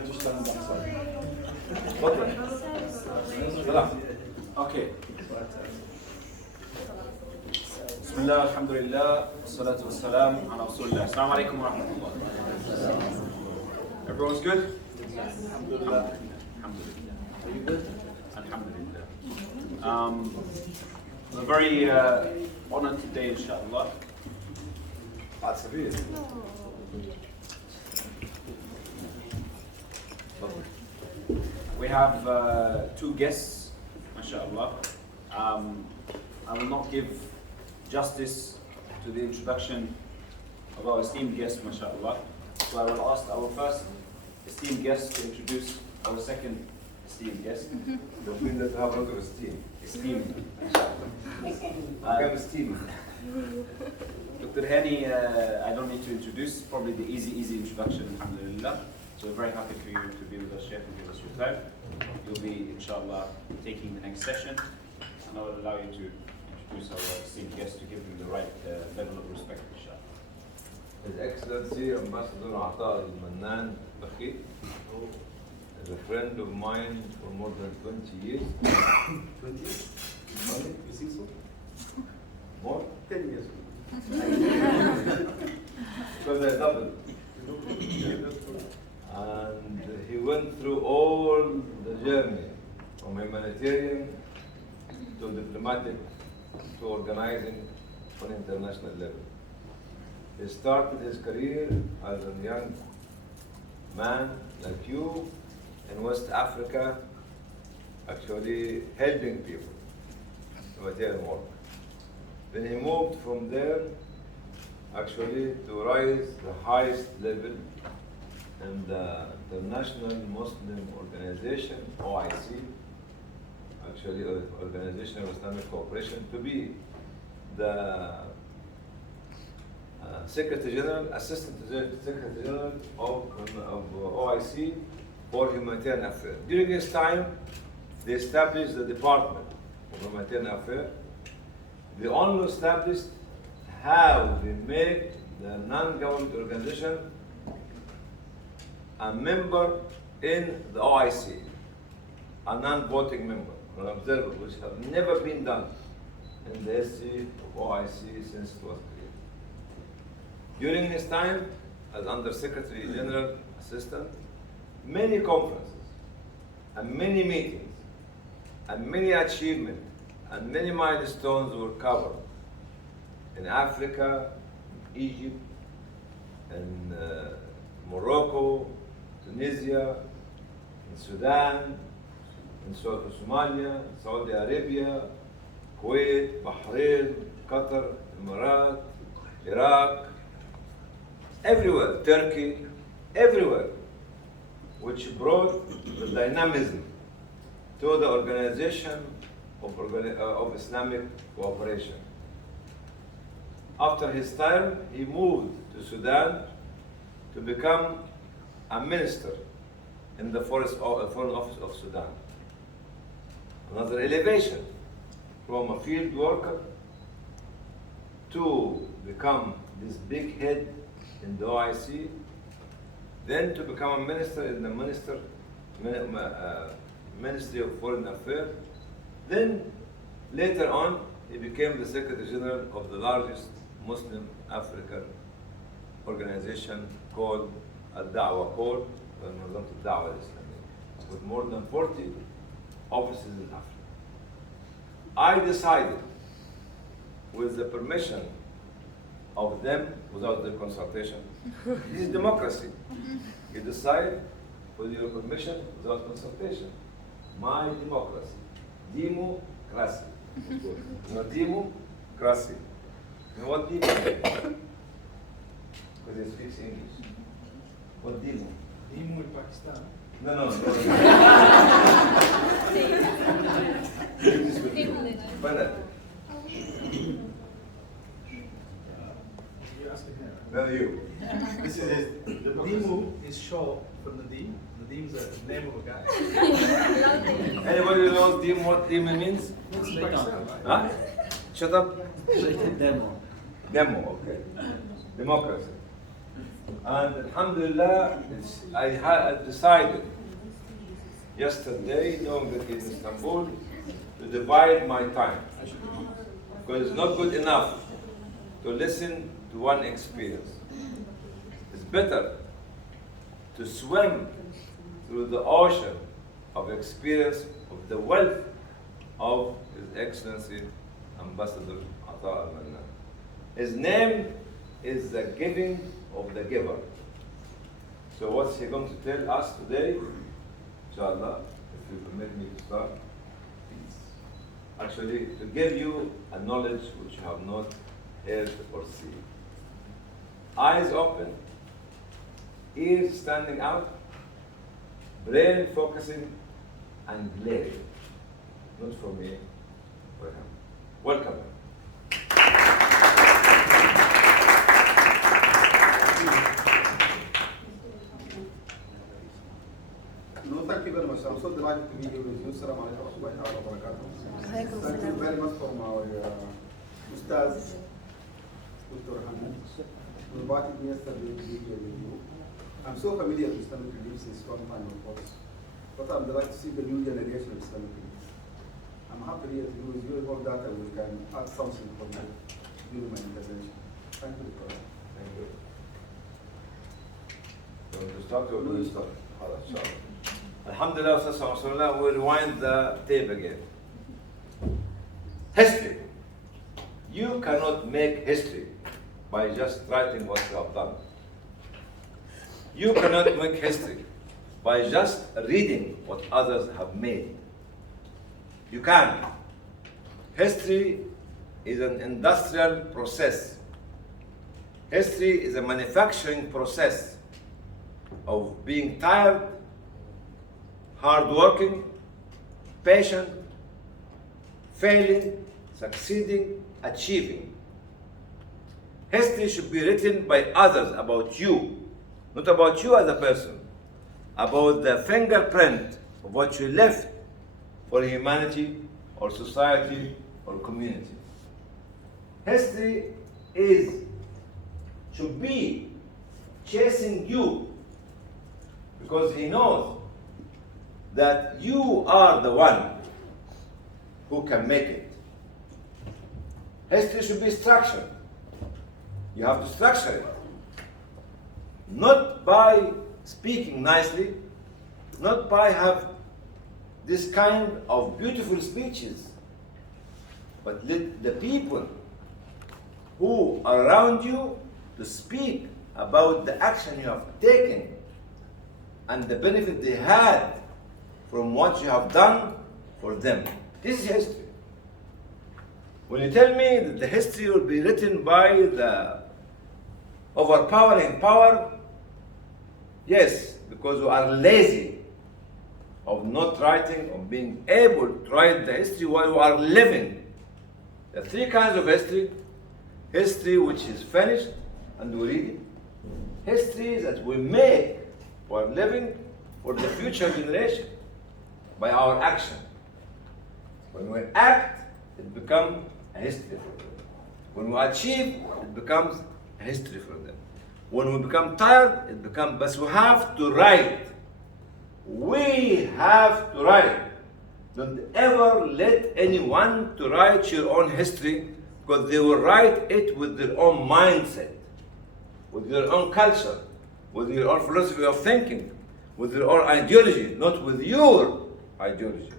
تشتغل بأحسن. تفضل. سلام. اوكي. بسم الله والحمد لله والصلاة والسلام على رسول الله. السلام عليكم ورحمة الله. Everyone's good? Alhamdulillah. Alhamdulillah. Are you good? Alhamdulillah. We're very honored today, inshallah. That's it. We have two guests, mashallah. I will not give justice to the introduction of our esteemed guest, mashallah. So I will ask our first esteemed guest to introduce our second esteemed guest. Don't mean that have a lot of esteem. Esteemed. I am esteemed. Dr Hany, I don't need to introduce, probably the easy introduction, alhamdulillah. So we're very happy for you to be with us, Sheikh, and give us your time. You'll be, inshallah, taking the next session, and I will allow you to introduce our esteemed guest to give him the right level of respect, inshallah. His Excellency Ambassador Ata El Banna is a friend of mine for more than 20 years. 20 years? You think so? More? 10 years. Because I doubled. And he went through all the journey from humanitarian to diplomatic to organizing on international level. He started his career as a young man like you in West Africa, actually helping people, humanitarian work. Then he moved from there actually to rise the highest level in the International Muslim Organization, OIC, actually Organization of Islamic Cooperation, to be the Secretary General, Assistant Secretary General of OIC for Humanitarian Affairs. During his time, they established the Department of Humanitarian Affairs. They only established how they make the non-government organization a member in the OIC, a non-voting member, an observer, which have never been done in the history of OIC since it was created. During his time as Under Secretary General Assistant, many conferences and many meetings and many achievements and many milestones were covered in Africa, Egypt, and Morocco, Tunisia, in Sudan, in Somalia, Saudi Arabia, Kuwait, Bahrain, Qatar, Emirates, Iraq, everywhere, Turkey, everywhere, which brought the dynamism to the organization of Islamic cooperation. After his time, he moved to Sudan to become a minister in the Foreign Office of Sudan. Another elevation from a field worker to become this big head in the OIC, then to become a minister in the Ministry of Foreign Affairs. Then later on, he became the Secretary General of the largest Muslim African organization called Al-Da'wa, called the Da'wa Islamic, with more than 40 offices in Africa. I decided, with the permission of them, without their consultation, this is democracy. You decide with your permission, without consultation. My democracy. Democracy. Not democracy. You know what demo means? Because it speaks English. What demo? Demo in Pakistan. No. Banna. You're asking her. No, you. This is it. Demo is short for Nadeem. Nadeem's the name of a guy. Anybody knows what demo means? It's Pakistan. Huh? Shut up. Demo. Demo, okay. Democracy. And Alhamdulillah, I had decided yesterday, knowing that in Istanbul, to divide my time. Because it's not good enough to listen to one experience. It's better to swim through the ocean of experience of the wealth of His Excellency Ambassador Ata El Banna. His name is the giving of the giver. So what's he going to tell us today? Inshallah, if you permit me to start. Actually, to give you a knowledge which you have not heard or seen. Eyes open, ears standing out, brain focusing, and glaring. Not for me, for him. Welcome. No, thank you very much. I'm so delighted to be here with you. Assalamu alaikum wa rahmatullahi wa barakatuh. Thank you very much for our Ustaz, Dr. Hany, who invited me yesterday to be here with you. I'm so familiar with Islamic beliefs since long time, of course, but I'm delighted to see the new generation of Islamic beliefs. I'm happy here to be with you. I hope that we can add something for me during my intervention. Thank you, Dr. Thank you. You want to start or do you start? Alhamdulillah, we'll rewind the tape again. History. You cannot make history by just writing what you have done. You cannot make history by just reading what others have made. You can't. History is an industrial process. History is a manufacturing process of being tired, hardworking, patient, failing, succeeding, achieving. History should be written by others about you, not about you as a person, about the fingerprint of what you left for humanity or society or community. History should be chasing you because he knows that you are the one who can make it. History should be structured. You have to structure it. Not by speaking nicely, not by have this kind of beautiful speeches, but let the people who are around you to speak about the action you have taken and the benefit they had from what you have done for them. This is history. When you tell me that the history will be written by the overpowering power, yes, because we are lazy of not writing, of being able to write the history while we are living. There are three kinds of history. History which is finished and we read it. History that we make while living for the future generation by our action. When we act, it becomes a history for them. When we achieve, it becomes a history for them. When we become tired, it becomes, but we have to write. We have to write. Don't ever let anyone to write your own history because they will write it with their own mindset, with their own culture, with your own philosophy of thinking, with your own ideology, not with your ideology.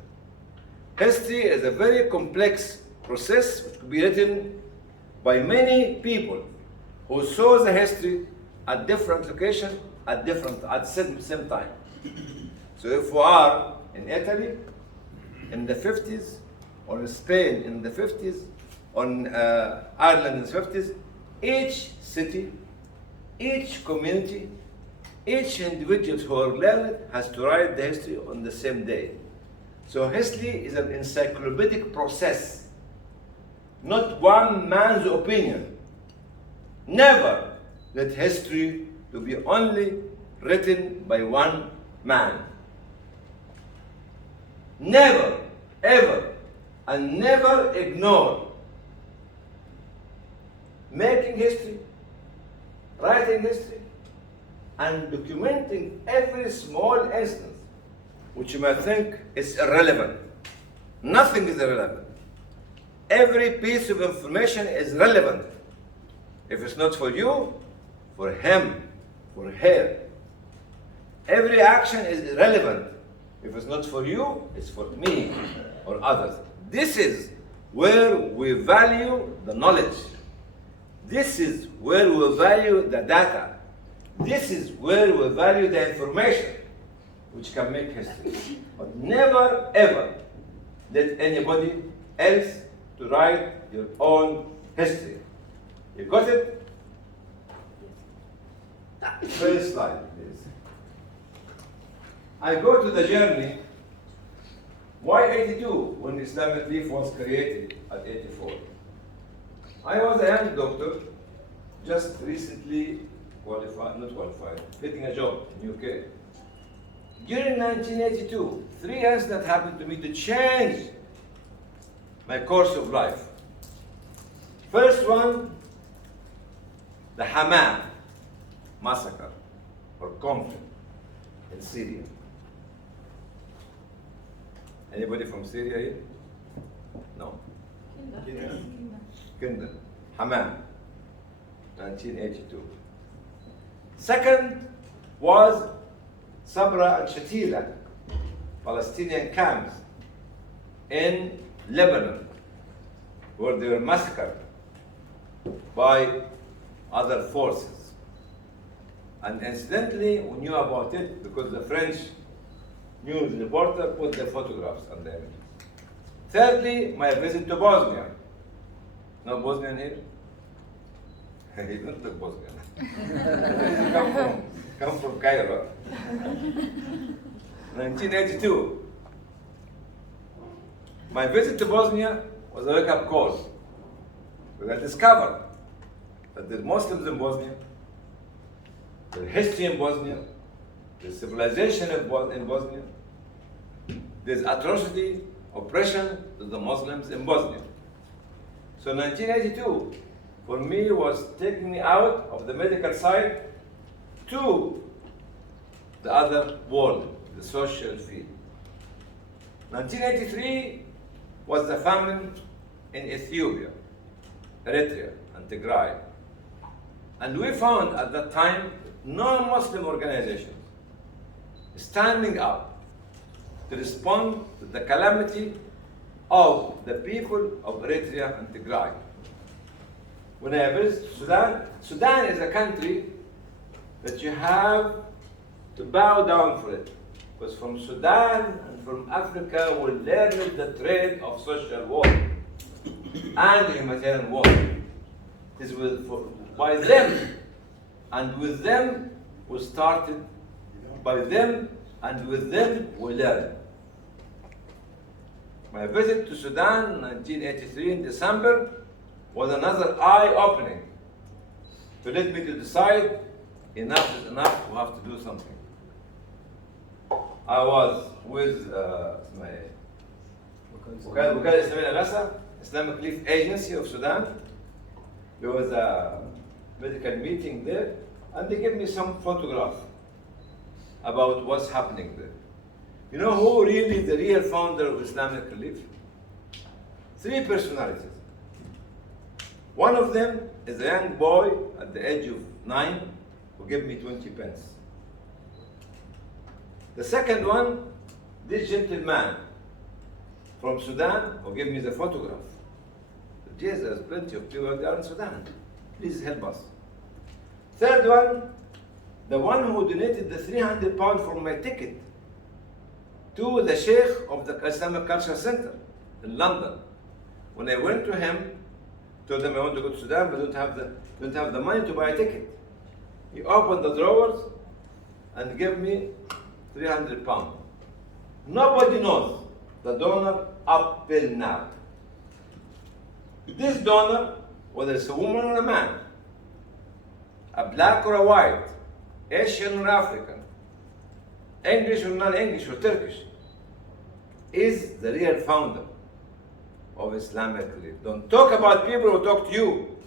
History is a very complex process to be written by many people who saw the history at different locations at the same time. So if we are in Italy in the 50s, or in Spain in the 50s, or in Ireland in the 50s, each city, each community, each individual who are learned has to write the history on the same day. So history is an encyclopedic process, not one man's opinion. Never let history to be only written by one man. Never, ever, and never ignore making history, writing history, and documenting every small instance, which you might think is irrelevant. Nothing is irrelevant. Every piece of information is relevant. If it's not for you, for him, for her. Every action is relevant. If it's not for you, it's for me or others. This is where we value the knowledge. This is where we value the data. This is where we value the information, which can make history. But never, ever let anybody else to write your own history. You got it? First slide, please. I go to the journey. Why 82 when Islamic Leaf was created at 84? I was a young doctor, just recently getting a job in UK. During 1982, 3 incidents happened to me to change my course of life. First one, the Hama massacre or conflict in Syria. Anybody from Syria here? No. Kingdom. Hama, 1982. Second was Sabra and Shatila, Palestinian camps in Lebanon, where they were massacred by other forces. And incidentally, we knew about it because the French news reporter put the photographs on the images. Thirdly, my visit to Bosnia. No Bosnian here? He didn't look Bosnian. come from Cairo. 1982. My visit to Bosnia was a wake-up call. Because I discovered that there are Muslims in Bosnia, there's history in Bosnia, there's civilization in Bosnia, there's atrocity, oppression to the Muslims in Bosnia. So 1982, for me, was taking me out of the medical side to the other world, the social field. 1983 was the famine in Ethiopia, Eritrea, and Tigray. And we found at that time non-Muslim organizations standing up to respond to the calamity of the people of Eritrea and Tigray. When I visit Sudan, Sudan is a country that you have to bow down for it. Because from Sudan and from Africa, we learned the trade of social war and humanitarian war. It is by them, and with them we started, by them and with them we learned. My visit to Sudan in 1983 in December was another eye-opening to let me to decide enough is enough, we have to do something. I was with Islamic Banna, Islamic Leaf Agency of Sudan. There was a medical meeting there, and they gave me some photographs about what's happening there. You know who really is the real founder of Islamic Relief? 3 personalities. One of them is a young boy at the age of 9 who gave me 20 pence. The second one, this gentleman from Sudan who gave me the photograph. Yes, there's plenty of people there in Sudan. Please help us. Third one, the one who donated the 300 pounds for my ticket to the Sheikh of the Islamic Cultural Center in London. When I went to him, told him I want to go to Sudan, but don't have the money to buy a ticket. He opened the drawers and gave me 300 pounds. Nobody knows the donor up till now. This donor, whether it's a woman or a man, a black or a white, Asian or African, English or non-English or Turkish, is the real founder of Islamic Relief. Don't talk about people who talk to you,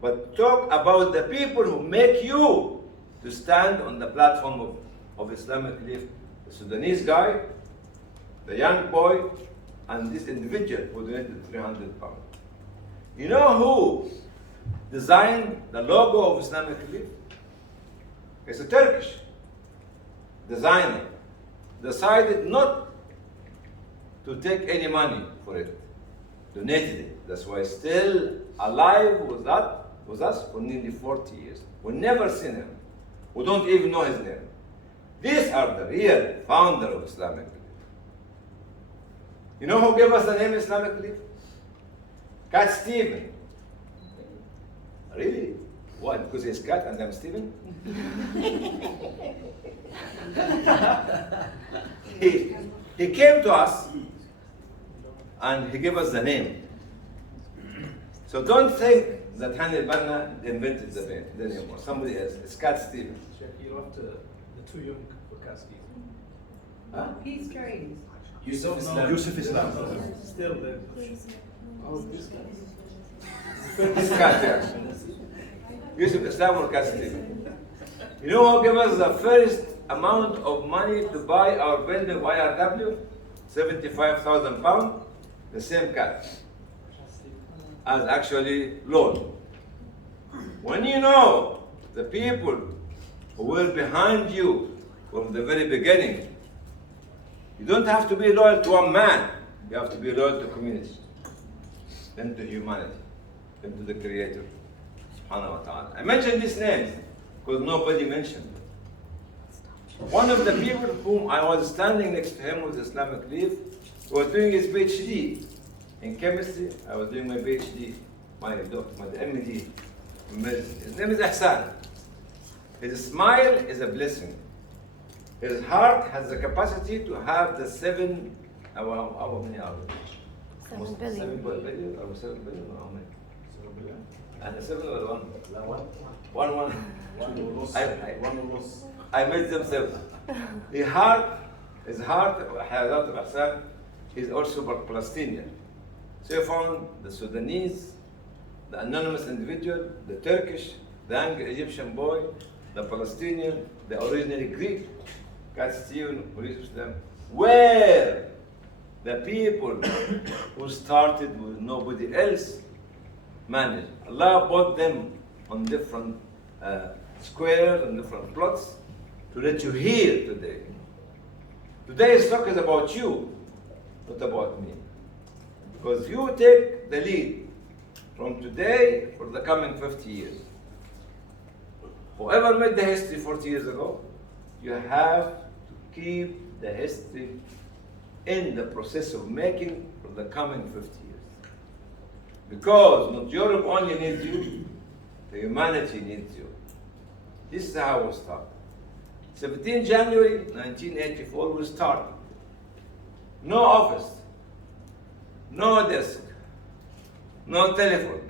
but talk about the people who make you to stand on the platform of Islamic belief. The Sudanese guy, the young boy, and this individual who donated 300 pounds. You know who designed the logo of Islamic belief? It's a Turkish designer. Decided not to take any money for it. Donated it. That's why still alive with us for nearly 40 years. We never seen him. We don't even know his name. These are the real founder of Islamic belief. You know who gave us the name Islamic belief? Cat Stephen. Really? Why? Because he's Cat and I'm Stephen? he came to us and he gave us the name. So don't think that Hany El Banna invented the name or somebody else. It's Cat Stephen. Sheikh, you're after the too young for Cat Stephen. Huh? He's trained. Yusuf Islam. Yusuf Islam. Still there. Oh, this guy. This Cat there. Yusuf Islam or Cat Stephen. You know who gave us the first amount of money to buy our building YRW? 75,000 pounds. The same Cat. As actually loan. When you know the people who were behind you from the very beginning, you don't have to be loyal to one man. You have to be loyal to community, then to humanity, then to the Creator, subhanahu wa ta'ala. I mentioned these names because nobody mentioned them. One of the people whom I was standing next to him with Islamic belief was doing his PhD. In chemistry, I was doing my PhD, my MD. His name is Ihsan. His smile is a blessing. His heart has the capacity to have the 7 billion. How many are there? 7 billion or 7 billion or how many? 7 billion. And 7 or 1? 1. I made them 7. His heart, Hazrat Ihsan, is also Palestinian. So you found the Sudanese, the anonymous individual, the Turkish, the angry Egyptian boy, the Palestinian, the originally Greek, Cat Stephen, where the people who started with nobody else managed. Allah put them on different squares and different plots to let you hear today. Today's talk is about you, not about me. Because you take the lead from today for the coming 50 years. Whoever made the history 40 years ago, you have to keep the history in the process of making for the coming 50 years. Because not Europe only needs you, the humanity needs you. This is how we start. 17 January 1984, we started. No office. No desk, no telephone,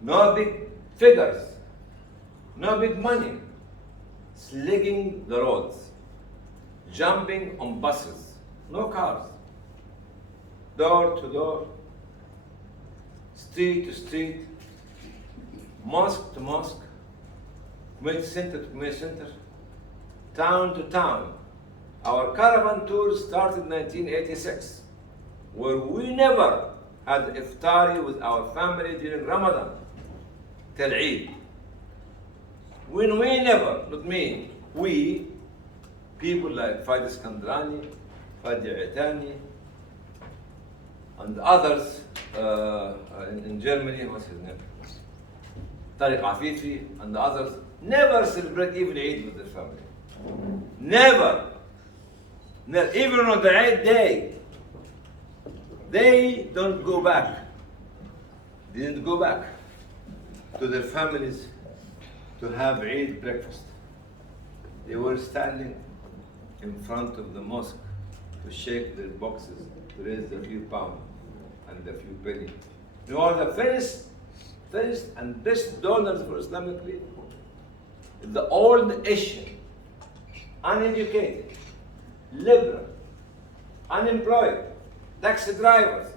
no big figures, no big money, sligging the roads, jumping on buses, no cars, door to door, street to street, mosque to mosque, community center to community center, town to town. Our caravan tour started in 1986. Where we never had iftari with our family during Ramadan till Eid. When we never, not me, we, people like Fadi Skandrani, Fadi Itani, and others in Germany, what's his name? Tariq Afifi and the others, never celebrate even Eid with their family. Never. Even on the Eid day. They don't go back. They didn't go back to their families to have Eid breakfast. They were standing in front of the mosque to shake their boxes, to raise a few pounds and a few pennies. You are the first and best donors for Islamic belief. The old Asian, uneducated, liberal, unemployed, taxi drivers,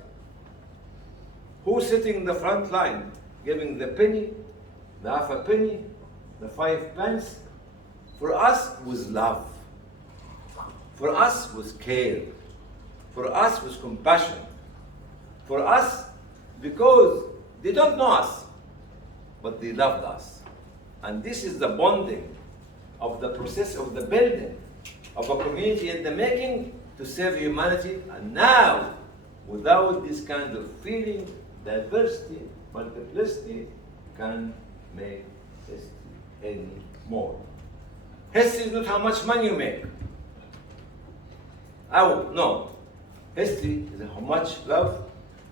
who sitting in the front line, giving the penny, the half a penny, the 5 pence, For us was love. For us was care. For us was compassion. For us, because they don't know us, but they loved us. And this is the bonding of the process of the building of a community in the making to serve humanity. And now, without this kind of feeling, diversity, multiplicity can make history anymore. History is not how much money you make. Oh, no. History is how much love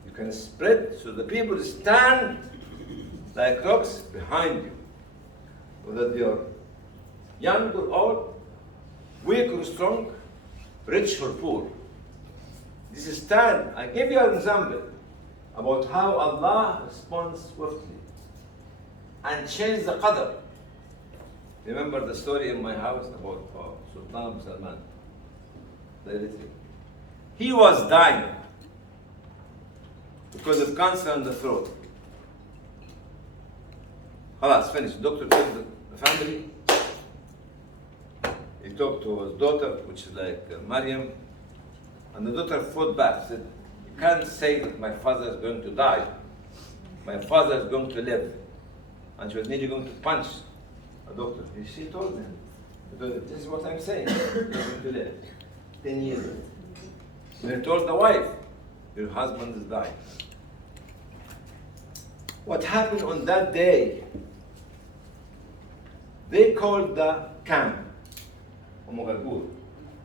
you can spread so the people stand like rocks behind you. Whether they are young or old, weak or strong, rich or poor. This is stand. I give you an example about how Allah responds swiftly and changes the qadr. Remember the story in my house about Sultan Salman, the Eritrean. He was dying because of cancer in the throat. Halas, finished. Doctor told the family. He talked to his daughter, which is like Mariam, and the daughter fought back, said, "You can't say that my father is going to die. My father is going to live." And she was nearly going to punch a doctor. She told him, "This is what I'm saying. You're going to live 10 years." When he told the wife, "Your husband is dying." What happened on that day? They called the camp,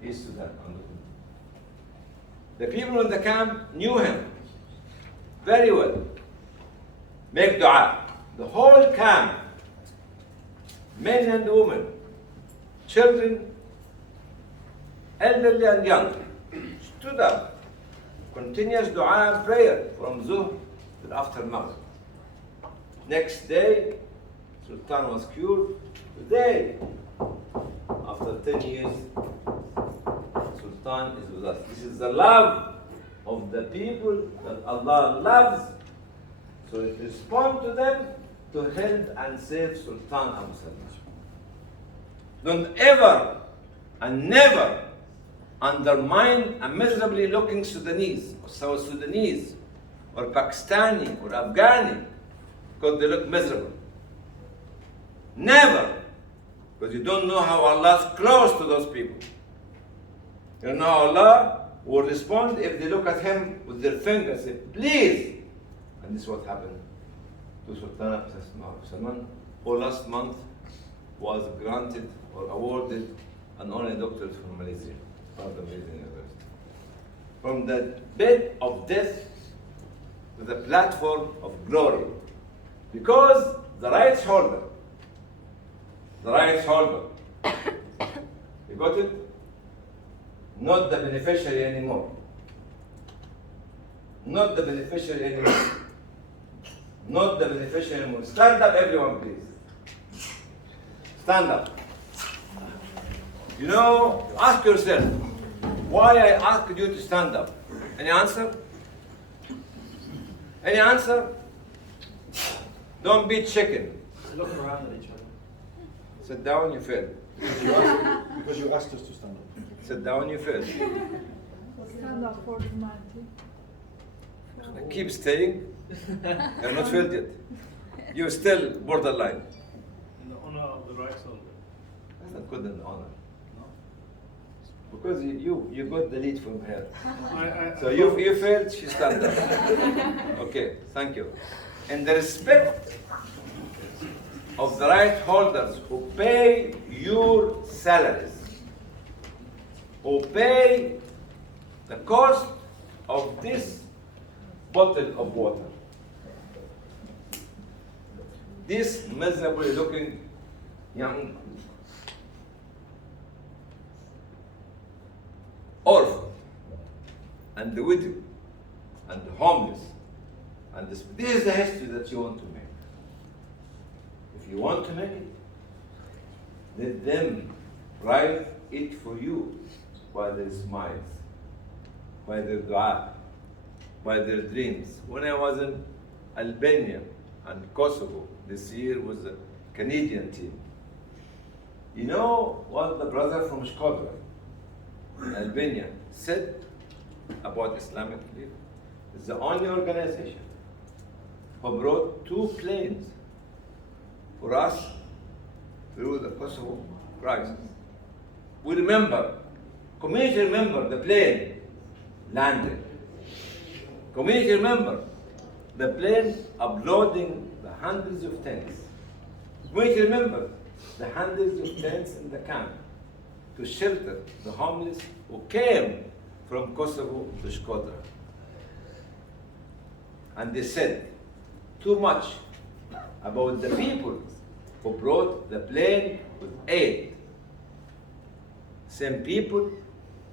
East Sudan. The people in the camp knew him very well. Make dua. The whole camp, men and women, children, elderly and young, stood up. Continuous dua and prayer from Zuhr till after Maghrib. Next day, Sultan was cured. Today, after 10 years, Sultan is with us. This is the love of the people that Allah loves. So it responds to them to help and save Sultan Abu Salman. Don't ever and never undermine a miserably looking Sudanese or South Sudanese or Pakistani or Afghani because they look miserable. Never. Because you don't know how Allah is close to those people. You don't know how Allah will respond if they look at him with their fingers and say, "Please." And this is what happened to Sultan Abu Salman, who last month was granted or awarded an honorary doctorate from Malaysia, from the Malaysian University. From the bed of death to the platform of glory. Because the rights holder, you got it? Not the beneficiary anymore. Not the beneficiary anymore. Not the beneficiary anymore. Stand up, everyone, please. Stand up. You know, ask yourself, why I asked you to stand up? Any answer? Any answer? Don't be chicken. Looking around at each other. Sit down, you fail. Because you asked us to stand up. Sit down, you fail. Stand up for humanity. Keep staying. You're not failed yet. You're still borderline. In the honor of the rights holder. That's not good in honor. No? Because you got the lead from her. So I you failed, she stand up. Okay, thank you. In the respect of the right holders who pay your salaries, who pay the cost of this bottle of water. This miserably looking young orphan and the widow and the homeless and this is the history that you want to make. If you want to make it, let them write it for you by their smiles, by their dua, by their dreams. When I was in Albania and Kosovo, this year was a Canadian team. You know what the brother from Shkodra in Albania said about Islamic Relief? It's the only organization who brought 2 planes for us through the Kosovo crisis. We remember, community remember the plane landed. Community remember the plane uploading the hundreds of tents. Community remember the hundreds of tents in the camp to shelter the homeless who came from Kosovo to Shkodra. And they said too much about the people who brought the plane with aid. Same people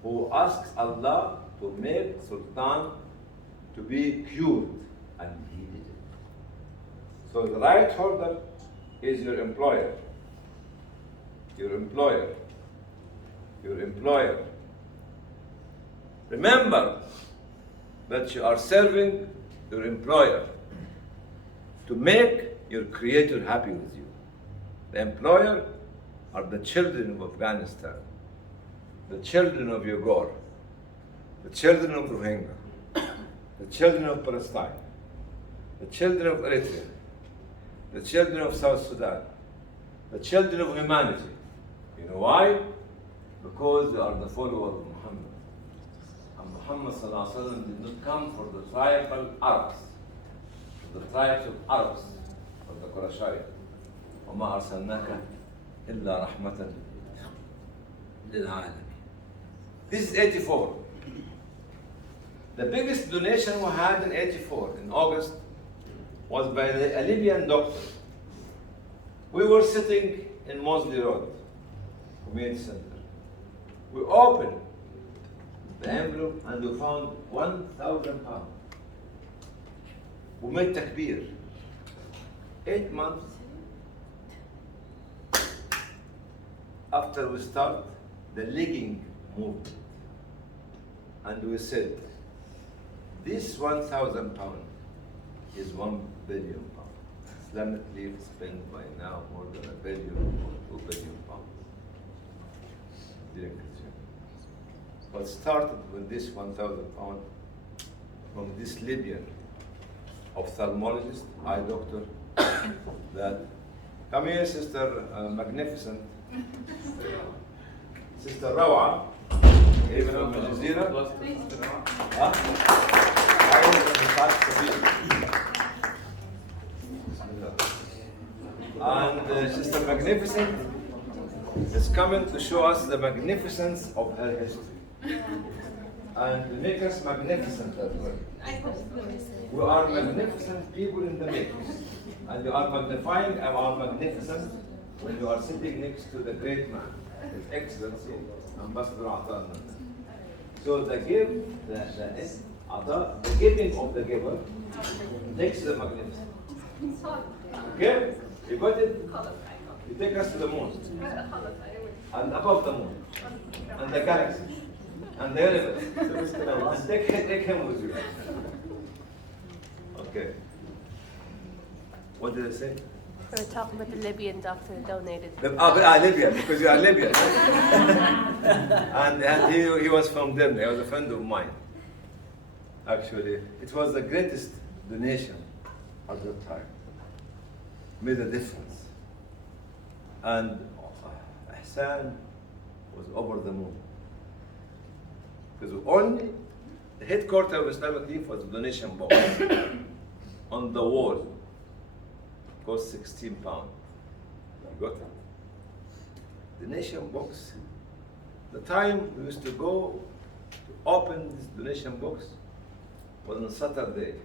who asked Allah to make Sultan to be cured, and he did it. So the right holder is your employer. Your employer. Your employer. Remember that you are serving your employer to make your creator happy with you. The employer are the children of Afghanistan, the children of Uyghur, the children of Rohingya, the children of Palestine, the children of Eritrea, the children of South Sudan, the children of humanity. You know why? Because they are the followers of Muhammad. And Muhammad sallallahu alaihi wasallam did not come for the tribal Arabs, for the tribes of Arabs, of the Qurashaya. وَمَا أَرْسَلْنَاكَ إِلَّا رَحْمَةً لِلْعَالَمِينَ. This is 84. The biggest donation we had in 84, in August, was by a Libyan doctor. We were sitting in Mosley Road, Community Center. We opened the envelope and we found 1,000 pounds. We made takbir. 8 months after we start the legging movement. And we said, this 1,000 pounds is 1 billion pounds. Islamic Relief spent by now more than 1 billion or 2 billion pounds during this year. But started with this 1,000 pounds from this Libyan ophthalmologist, eye doctor, that, come here, Sister Magnificent, Sister Rawa, even from Al Jazeera. And Sister Magnificent is coming to show us the magnificence of her history and to make us magnificent as well. We are magnificent people in the making, and you are magnifying our magnificence when you are sitting next to the great man, His Excellency, Ambassador Ata. So the giving of the giver takes the magnificence. Okay? You got it? You take us to the moon, and above the moon, and the galaxy, and the universe, and take him with you. Okay. What did I say? We were talking about the Libyan doctor who donated. Libya, because you are Libyan. and he was from there. He was a friend of mine. Actually, it was the greatest donation at that time. Made a difference. And Ihsan was over the moon. Because only the headquarters of Islamic Relief was a donation box on the wall. Cost 16 pounds. You got it? The donation box. The time we used to go to open this donation box was on Saturday,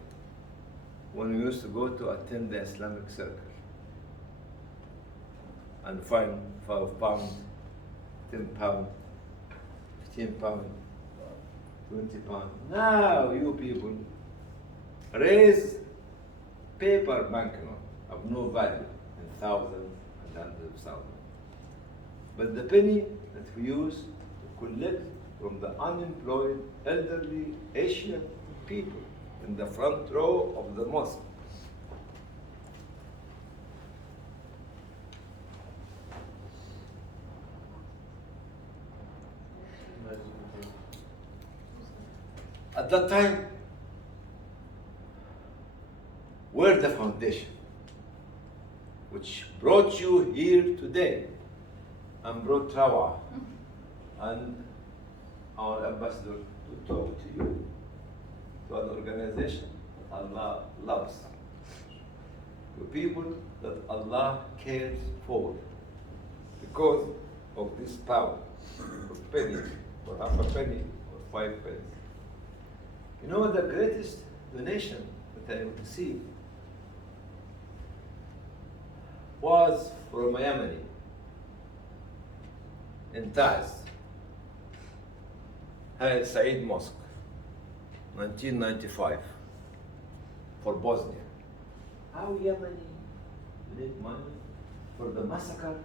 when we used to go to attend the Islamic circle and find 5 pounds, 10 pounds, 15 pounds, 20 pounds. Now you people raise paper banknote of no value in thousands and hundreds of thousands. But the penny that we use to collect from the unemployed, elderly Asian people in the front row of the mosque. At that time, were the foundation which brought you here today and brought Rawa and our ambassador to talk to you, to an organization Allah loves, to people that Allah cares for, because of this power of penny, or half a penny, or 5 pennies. You know the greatest donation that I received was from Yemeni in Taiz, Hayat Said Mosque, 1995, for Bosnia. How Yemeni need money for the massacre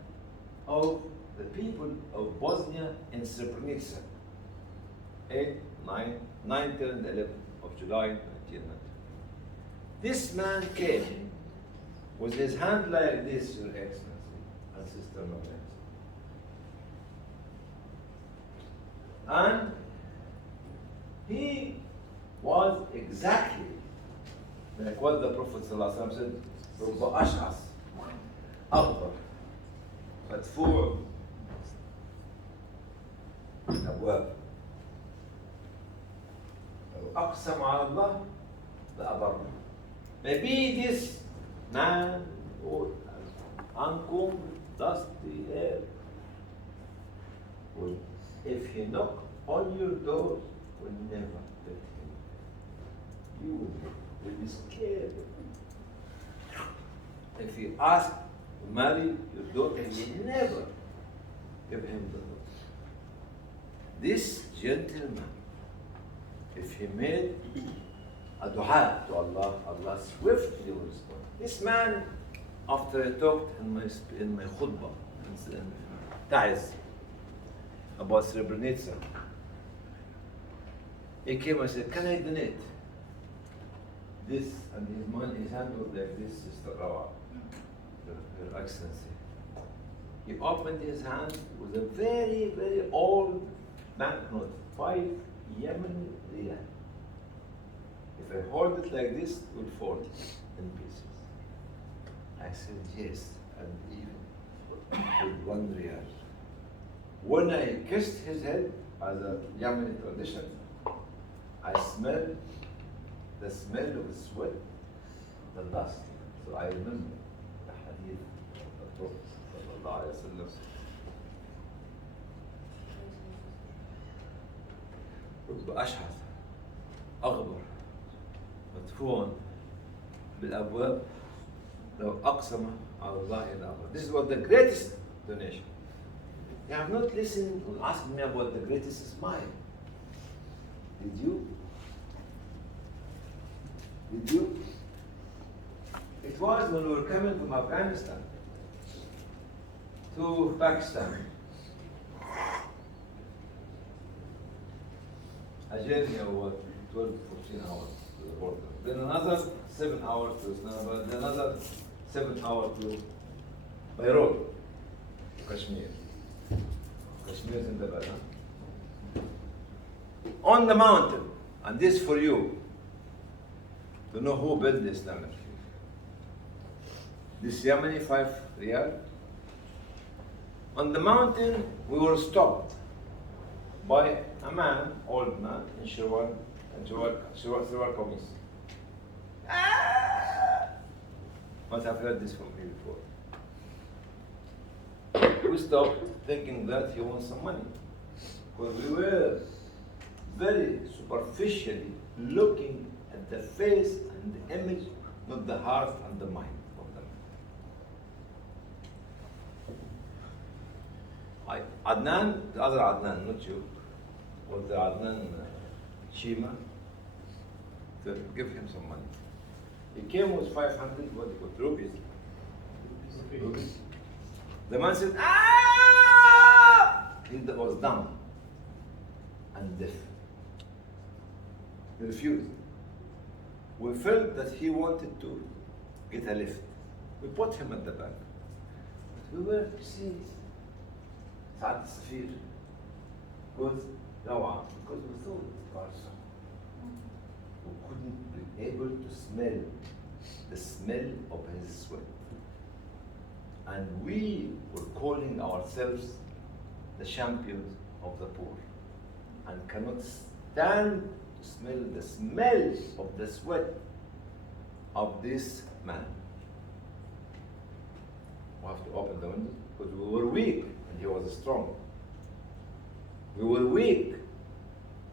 of the people of Bosnia in Srebrenica, 8, 9, 9, 10, and 11 of July 1990. This man came with his hand like this, Your Excellency and Sister Maria. And he was exactly like what the Prophet ﷺ said, رب أشعث أغبر مدفوع الأبواب لو أقسم على الله لأبره. Maybe this man would uncombed dusty hair would, if he knocked on your door, will never let him. You will be scared. If he asked to marry your daughter, you will never give him the daughter. This gentleman, if he made a dua to Allah, Allah swiftly will respond. This man, after I talked in my khutbah in Taiz about Srebrenica, he came and said, "Can I donate this?" And his hand was like this, Sister Rawa, Your Excellency. He opened his hand with a very, very old banknote, 5 Yemeni riyal. If I hold it like this, it would fall in pieces. I said yes, and even with 1 riyal. When I kissed his head, as a Yemeni tradition, I smelled the smell of sweat, the dust. So I remember the hadith of the Prophet sallallahu alaihi wasallam. رب أشعث أغبر مدفوع بالأبواب لو أقسم على الله لأبره. This was the greatest donation. You have not listened or asked me about the greatest smile. Did you? Did you? It was when we were coming from Afghanistan to Pakistan. A journey of what, 12, 14 hours to the border. Then another 7 hours to Islamabad, then another 7 hours to Beirut, Kashmir. Kashmir is in the Badhan. On the mountain, and this for you, to know who built the Islamic. This Yemeni 5 riyal. On the mountain, we were stopped by a man, old man, in Shirwan Kamis. Must have heard this from me before. We stopped thinking that he wants some money. Because we were very superficially looking at the face and the image, not the heart and the mind of them. Adnan, the other Adnan, not you, was the Adnan Shima, to give him some money. He came with 500 rupees. Rupees. The man said, "Ah!" He was dumb and deaf. He refused. We felt that he wanted to get a lift. We put him at the back. But we were, you see, Saad Safir, because we thought our son. who couldn't be able to smell the smell of his sweat. And we were calling ourselves the champions of the poor and cannot stand to smell the smell of the sweat of this man. We have to open the window because we were weak and he was strong. We were weak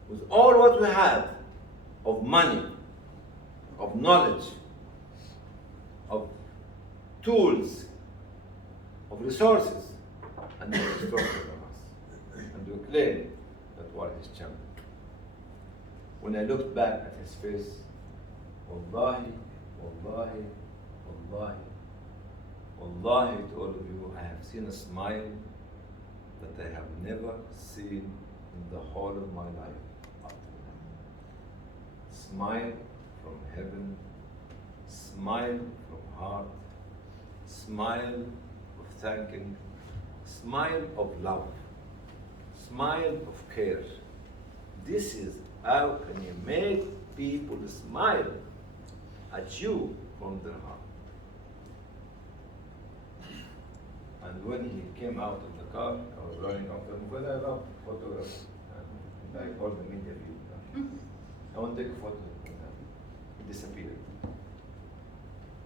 with all what we had of money, of knowledge, of tools, of resources, and he was stronger than us. And we claim that we are his champion. When I looked back at his face, wallahi, wallahi, wallahi, wallahi to all of you, I have seen a smile that I have never seen in the whole of my life up to now. Smile from heaven, smile from heart, smile of thanking, smile of love, smile of care. This is how can you make people smile at you from their heart. And when he came out of the car, I was running after him because I love photography. And I called the media view. I want to take a photo of him. He disappeared.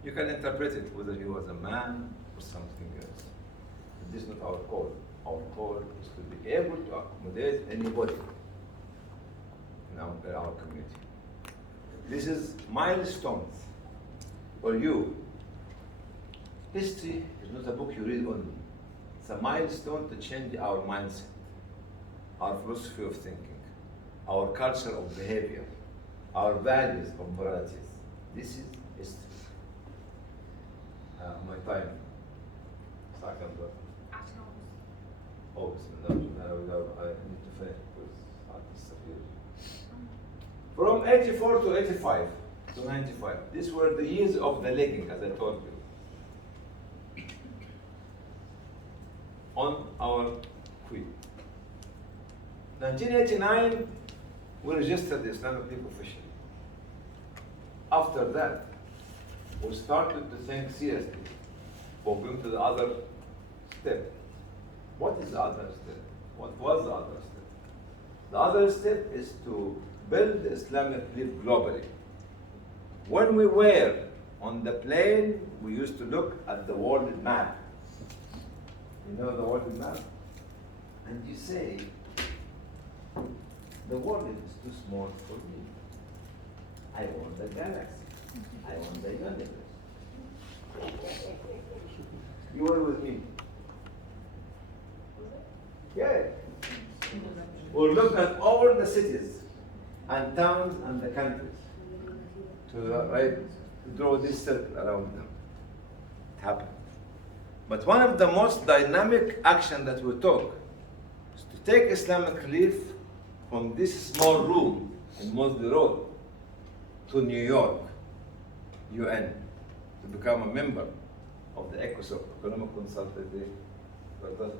You can interpret it whether he was a man or something else. But this is not our call. Our call is to be able to accommodate anybody in our community. This is milestones for you. History is not a book you read only. It's a milestone to change our mindset, our philosophy of thinking, our culture of behavior, our values of moralities. This is history. My time. Second. Oh, Bismillah. I need to finish because I disappeared. From 84 to 85 to 95, these were the years of the legging, as I told you, on our queen. 1989, we registered the Islamic League officially. After that, we started to think seriously of going to the other step. What is the other step? What was the other step? The other step is to build the Islamic League globally. When we were on the plane, we used to look at the world map. You know the world map? And you say, the world is too small for me. I want the galaxy. I want the universe. You were with me. Yeah. We'll look at all the cities and towns and the countries to draw this circle around them. It happened. But one of the most dynamic action that we took is to take Islamic Relief from this small room in Mosley Road to New York, UN, to become a member of the ECOSOC, Economic Consultative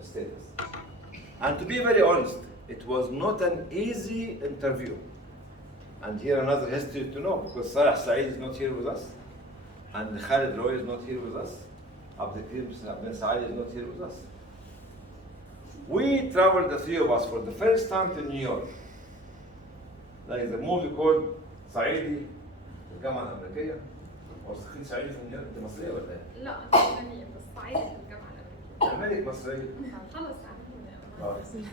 Status. And to be very honest, it was not an easy interview. And here another history to know, because Salah Saeed is not here with us, and Khalid Roy is not here with us, Abdelkrim bin Saad is not here with us. We traveled, the three of us, for the first time to New York. There is a movie called Saidi, الجامعة الأمريكية. أو سخين صعيدي في نيويورك، أنت مصرية ولا إيه؟ لا أنا بس صعيدي في الجامعة الأمريكية. الملك مصرية. خلص عرفوني.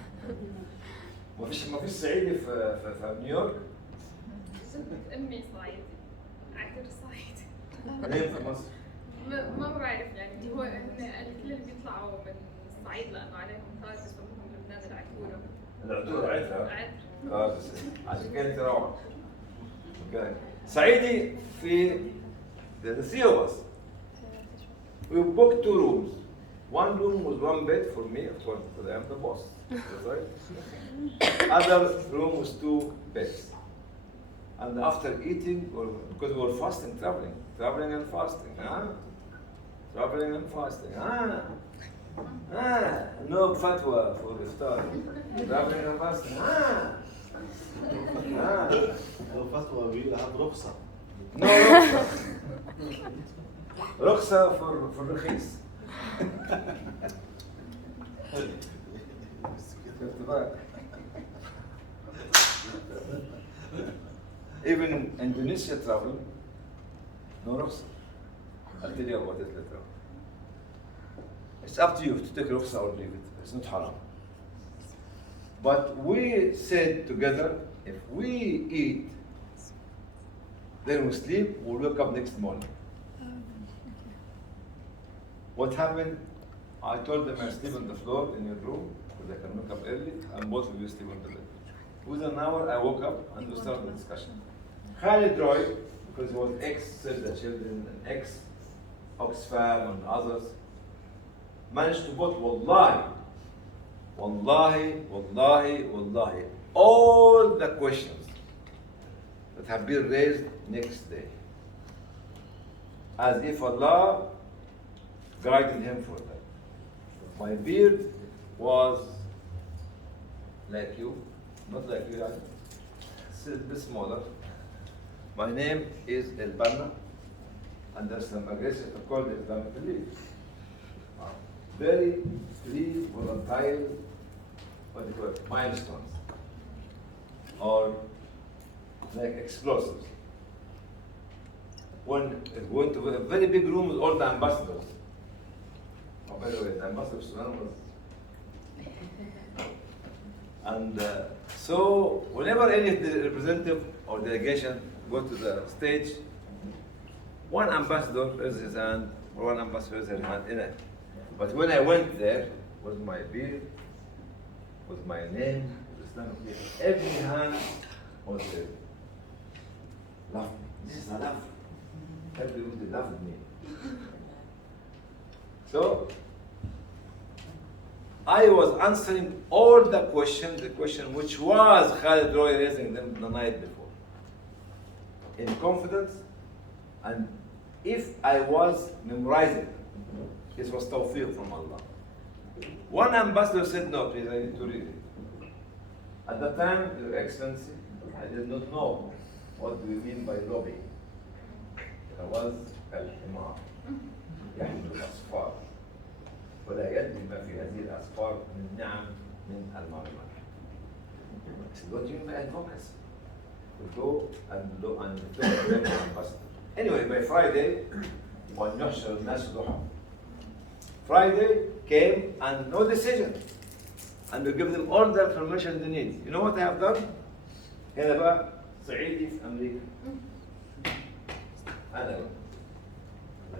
مفيش صعيدي في نيويورك؟ جدة أمي صعيدي. أعتبر صعيدي. منين في مصر؟ ما بعرف يعني هو الكل اللي بيطلعوا من الصعيد لأنه عليهم خالص بسموهم لبنان العكورة. العطور عطرة. عطر. بس عشان كده انت روعة. صعيدي في the three of us. We booked 2 rooms. One room was 1 bed for me, of course, because I am the boss. That's right. Other room was 2 beds. And after eating, because we were fasting, traveling and fasting, traveling and fasting, no fatwa for iftar, traveling and fasting, لو فتوى we have رخصة. No رخصة. رخصة في الرخيص. شفت بقى؟ Even Indonesia travel, no رخصة. I'll tell you about it later on. It's up to you to take رخصة or leave it. It's not haram. But we said together, if we eat, then we sleep, we'll wake up next morning. What happened? I told them I sleep on the floor in your room, because I can wake up early, and both of you sleep on the bed. Within an hour, I woke up and we started the discussion. Khalid Roy, because he was ex-Save the Children, and ex-Oxfam and others, managed to put wallahi, all the questions that have been raised next day. As if Allah guided him for that. My beard was like you, not like you, it's a bit smaller. My name is El Banna, and there's some aggressive called the Islamic belief. Very free, volatile, what do you call it, milestones, or like explosives. When it went to a very big room with all the ambassadors. Oh, by the way, the ambassador of Sudan was. And so, whenever any of the representative or delegation go to the stage, one ambassador raises his hand, or one ambassador raises his hand in it. But when I went there, with my beard, with my name, with Islamic name, every hand was there. Love me. This is a love. Everybody loved me. So, I was answering all the question which was Khalid Roy raising them the night before. In confidence, and if I was memorizing, this was tawfiq from Allah. One ambassador said, no, please, I need to read it. At that time, Your Excellency, I did not know what do you mean by lobby. I was al-himar, يحمل الأصفار. ولا يدري ما في هذه الأصفار من نعم من المعلومات. I said, what do you mean by advocacy? We go and look and look at the ambassador. Anyway, by Friday, وَنُحْشَرُ النَّاسُ ضُحًى. Friday came and no decision. And we give them all the information they need. You know what I have done? هنا بقى صعيدي في أمريكا. أنا بقى.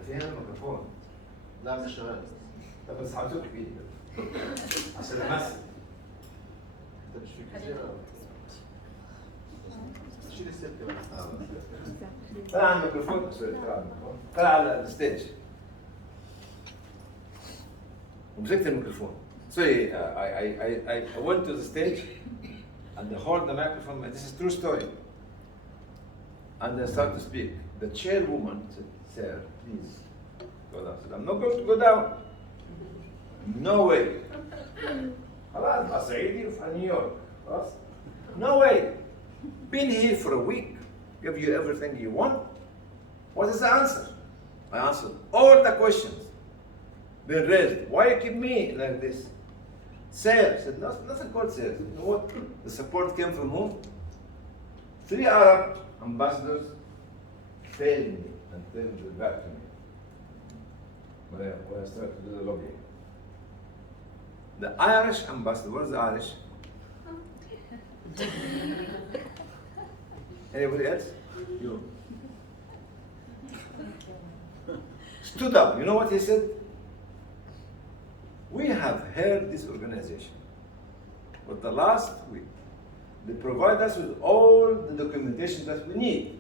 في هنا ميكروفون. لا مش شغال. طب بس هحطوك في ايدي عشان امثل. انت مش في كتير. شيل السلك بس. طلع على الميكروفون، سوري، طلع على الميكروفون، طلع على الستيج. ومسكت الميكروفون. Sorry, I went to the stage and I hold the microphone. This is true story. And I started to speak. The chairwoman said, "Sir, please go down." I said, "I'm not going to go down. No way." خلاص بقى صعيدي وفي نيويورك. خلاص. No way. Been here for a week. Give you everything you want. What is the answer? I answered all the questions. Been raised. Why you keep me like this? Sir, I said, nothing called sir. You know what? The support came from whom? 3 Arab ambassadors failed me and turned back to me when I started to do the lobbying. The Irish ambassador, what is the Irish? Anybody else? You. Stood up. You know what he said? We have heard this organization, but the last week, they provide us with all the documentation that we need.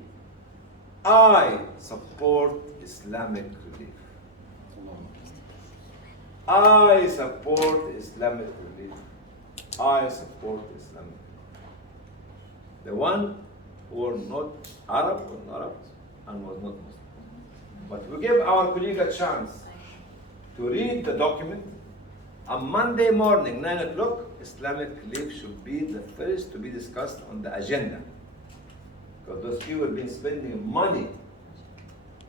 I support Islamic relief. I support Islamic relief. I support Islamic relief. The one who were not Arab or not Arabs and was not Muslim. But we gave our colleague a chance to read the document. On Monday morning, 9 o'clock, Islamic relief should be the first to be discussed on the agenda. But those people have been spending money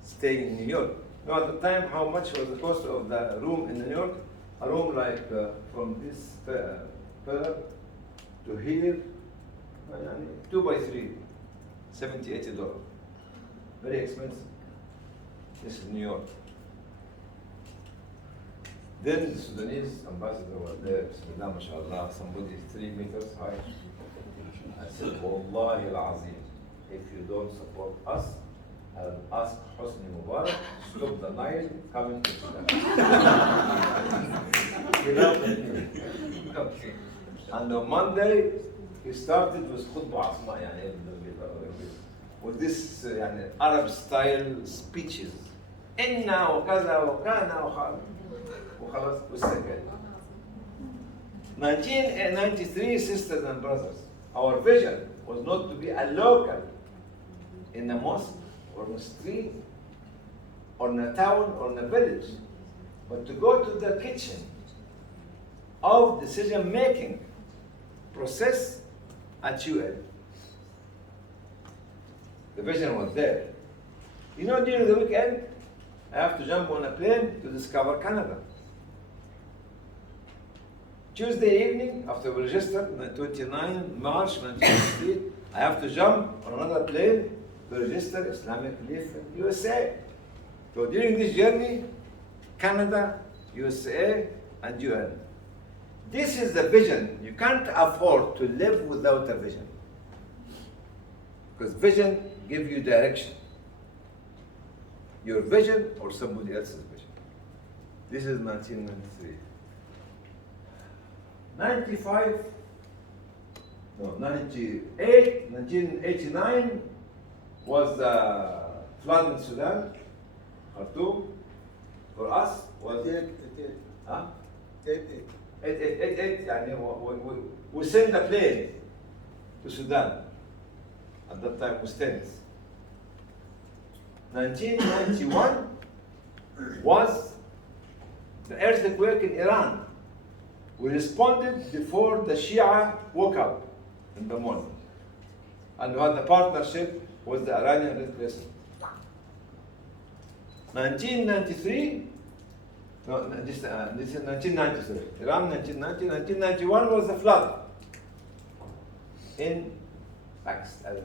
staying in New York. Now at the time, how much was the cost of the room in New York? A room like from this pillar to here, 2 by 3, $70–80. Very expensive. This is New York. Then the Sudanese ambassador was there, Bismillah, mashallah, somebody 3 meters high. I said, Wallahi al-Azim, if you don't support us, I'll ask Hosni Mubarak to stop the Nile coming to Sudan. He laughed at me. Okay. And on Monday, he started with khutbah asma, with this Arab style speeches. Inna wa kaza wa kana wa khalas والسكت. 1993, sisters and brothers, our vision was not to be a local in a mosque or in a street or in a town or in a village, but to go to the kitchen of decision-making process at UN. The vision was there. You know, during the weekend, I have to jump on a plane to discover Canada. Tuesday evening, after we registered, 29 March 1993, I have to jump on another plane to register Islamic Relief in USA. So during this journey, Canada, USA, and UN. This is the vision. You can't afford to live without a vision. Because vision gives you direction. Your vision or somebody else's vision. This is 1993. 95, no, 98, 1989 was the flood in Sudan, Khartoum. For us was 88. huh? 88. 888, we sent a plane to Sudan. At that time was tense. 1991 was the earthquake in Iran. We responded before the Shia woke up in the morning. And we had the partnership with the Iranian Red Crescent. 1993, no, this is 1993. Iran, 1990. 1991 was the flood in Pakistan.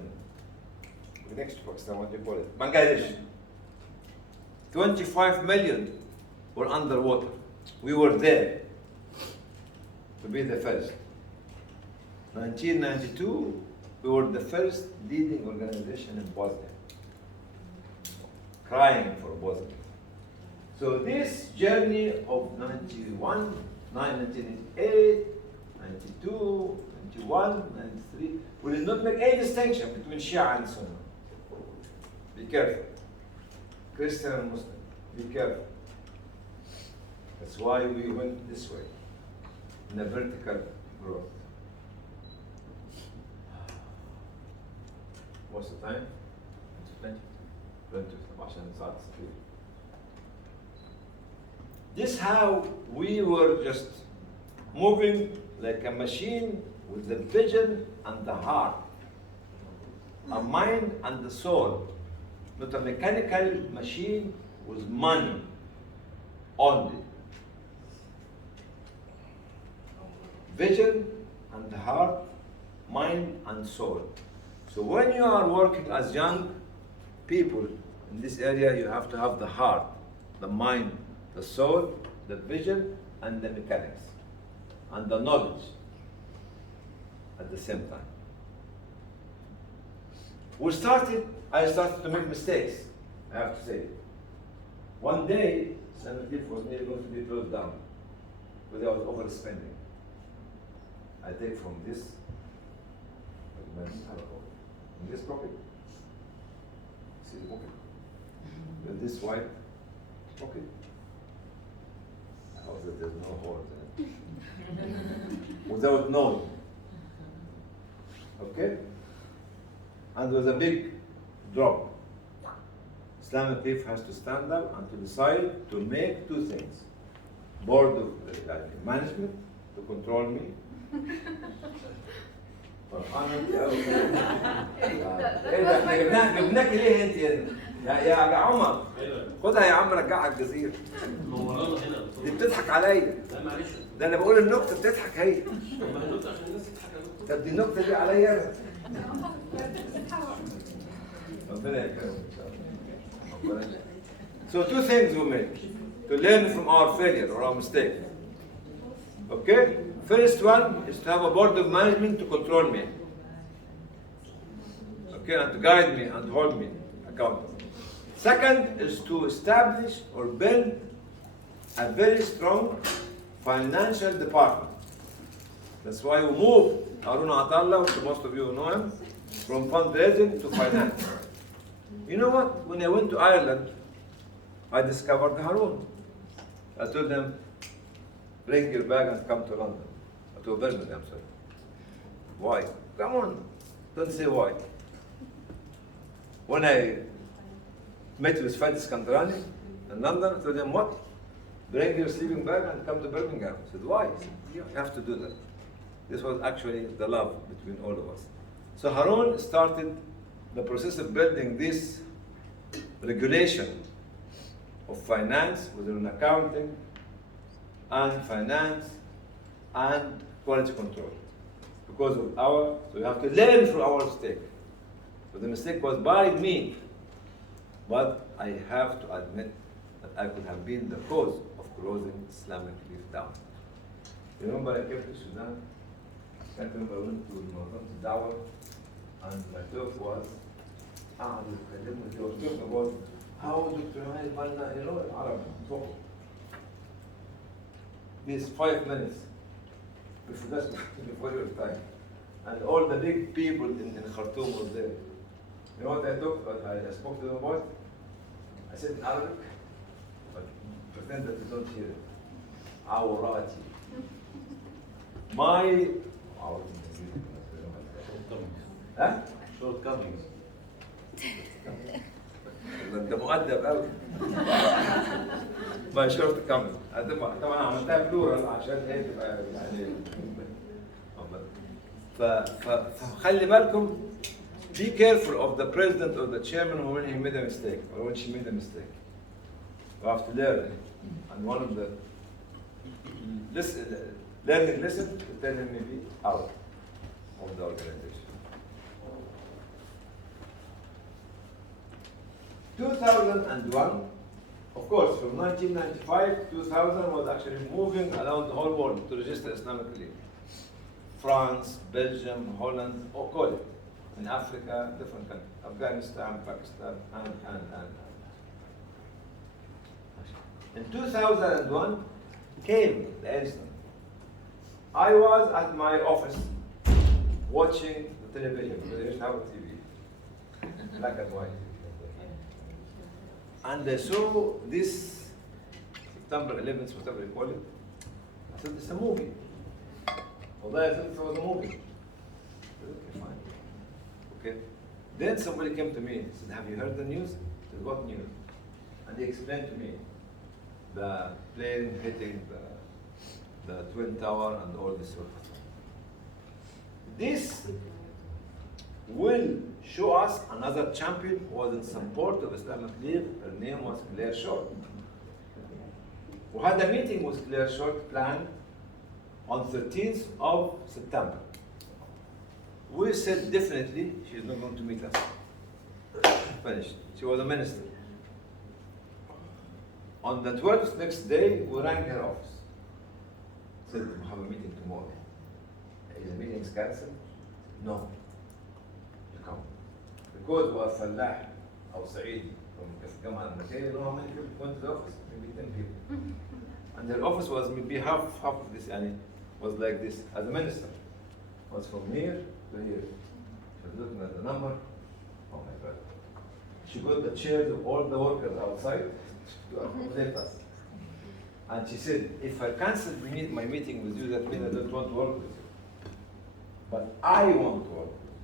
Next to Pakistan, what do you call it? Bangladesh. 25 million were underwater. We were there to be the first. 1992, we were the first leading organization in Bosnia, crying for Bosnia. So this journey of 91, 1988, 92, 91, 93, we did not make any distinction between Shia and Sunni. Be careful. Christian and Muslim, be careful. That's why we went this way, in a vertical growth. What's the time? 20. This is how we were just moving like a machine with the vision and the heart, a mind and the soul, not a mechanical machine with money only. Vision and heart, mind and soul. So when you are working as young people in this area, you have to have the heart, the mind, the soul, the vision, and the mechanics, and the knowledge at the same time. I started to make mistakes, I have to say. One day, Islamic was nearly going to be closed down because I was overspending. I take from this pocket, see the pocket, with this white pocket. I hope that there's no holes in it. Without knowing. Okay? And with a big drop. Islamic Relief has to stand up and to decide to make two things. Board of management to control me. That's my احنا جبناك ليه انت هنا؟ يا عمر خدها يا عم رجعها الجزيره. منورانا هنا. دي بتضحك عليا. لا معلش. ده انا بقول النكته بتضحك هي. طب ما هي النقطة عشان الناس تضحك يا دكتور. طب دي النكته دي عليا انا. ربنا يكرمك ان شاء الله. So 2 things we make to learn from our failure or our mistake. Okay? First one is to have a board of management to control me. Okay, and to guide me and hold me accountable. Second is to establish or build a very strong financial department. That's why we moved Harun Atallah, which most of you know him, from fundraising to finance. You know what? When I went to Ireland, I discovered Harun. I told them, bring your bag and come to London. To Birmingham, sorry. Why? Come on, don't say why. When I met with Fadi Skandarani in London, I told him, what? Bring your sleeping bag and come to Birmingham. I said, why? He said, you have to do that. This was actually the love between all of us. So Harun started the process of building this regulation of finance, within accounting and finance and quality control. Because of so we have to learn from our mistake. So the mistake was by me, but I have to admit that I could have been the cause of closing Islamic Relief down. You remember I came to Sudan? I remember I went to Dawah, and my talk was, they were talking about how Dr Hany El Banna, you know, Arab talk. These 5 minutes before your time. And all the big people in Khartoum was there. You know what I talked about? I spoke to them about? I said in Arabic, but pretend that you don't hear it. Awrati. My ها؟ shortcomings. انت مؤدب قوي. ما شورت كمل. طبعا عملتها بلورال عشان ايه تبقى يعني فخلي بالكم. Be careful of the president or the chairman when he made a mistake or when she made a mistake. You have to learn. And one of the learning lesson to tell him maybe out of the organization. 2001, of course, from 1995 2000 was actually moving around the whole world to register Islamic Relief. France, Belgium, Holland, or call it. In Africa, different countries, Afghanistan, Pakistan, and. In 2001 came the instant. I was at my office watching the television, because I didn't have a TV, black and white. And I saw this September 11th, whatever you call it. I said, it's a movie. Although I thought it was a movie. I said, okay, fine. Okay. Then somebody came to me and said, have you heard the news? I said, what news? And he explained to me the plane hitting the Twin Tower and all this sort of stuff. This will show us another champion who was in support of Islamic Relief. Her name was Claire Short. We had a meeting with Claire Short planned on 13th of September. We said definitely she's not going to meet us. Finished. She was a minister. On the 12th, next day, we rang her office. Said, we have a meeting tomorrow. Is the meeting cancelled? No. You come. Because we are Fallah or Saeed from Jamal Makay, you know how many people went to the office? Maybe 10 people. And her office was maybe half of this, and was like this. As a minister, was from here to here. She was looking at the number. Oh my God. She got the chairs of all the workers outside to accommodate us. And she said, if I cancel my meeting with you, that means I don't want to work with you. But I want to work with you.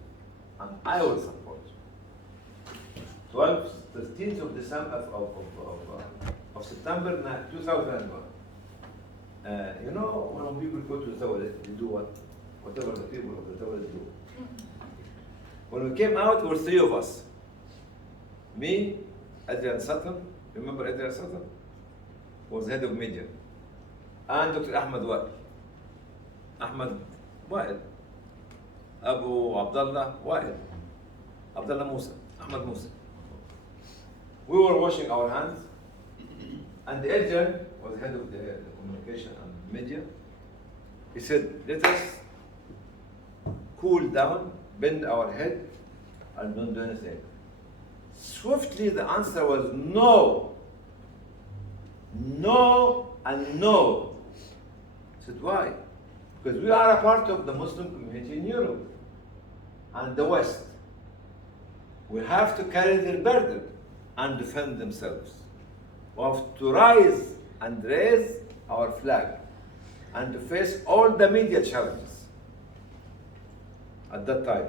And I will support you. 13th of December of September 2001. You know, when people go to the toilet, they do whatever the people of the toilet do. When we came out, there were 3 of us. Me, Adrian Sutton, remember Adrian Sutton? Was head of media. And Dr. Ahmed Wael. Ahmed Wael. Abu Abdullah Wael. Abdullah Musa. Ahmed Musa. We were washing our hands, and Adrian was head of the communication and media. He said, let us cool down, bend our head, and don't do anything. Swiftly, the answer was no. No and no. I said, why? Because we are a part of the Muslim community in Europe and the West. We have to carry their burden and defend themselves. We have to rise and raise our flag and to face all the media challenges. At that time,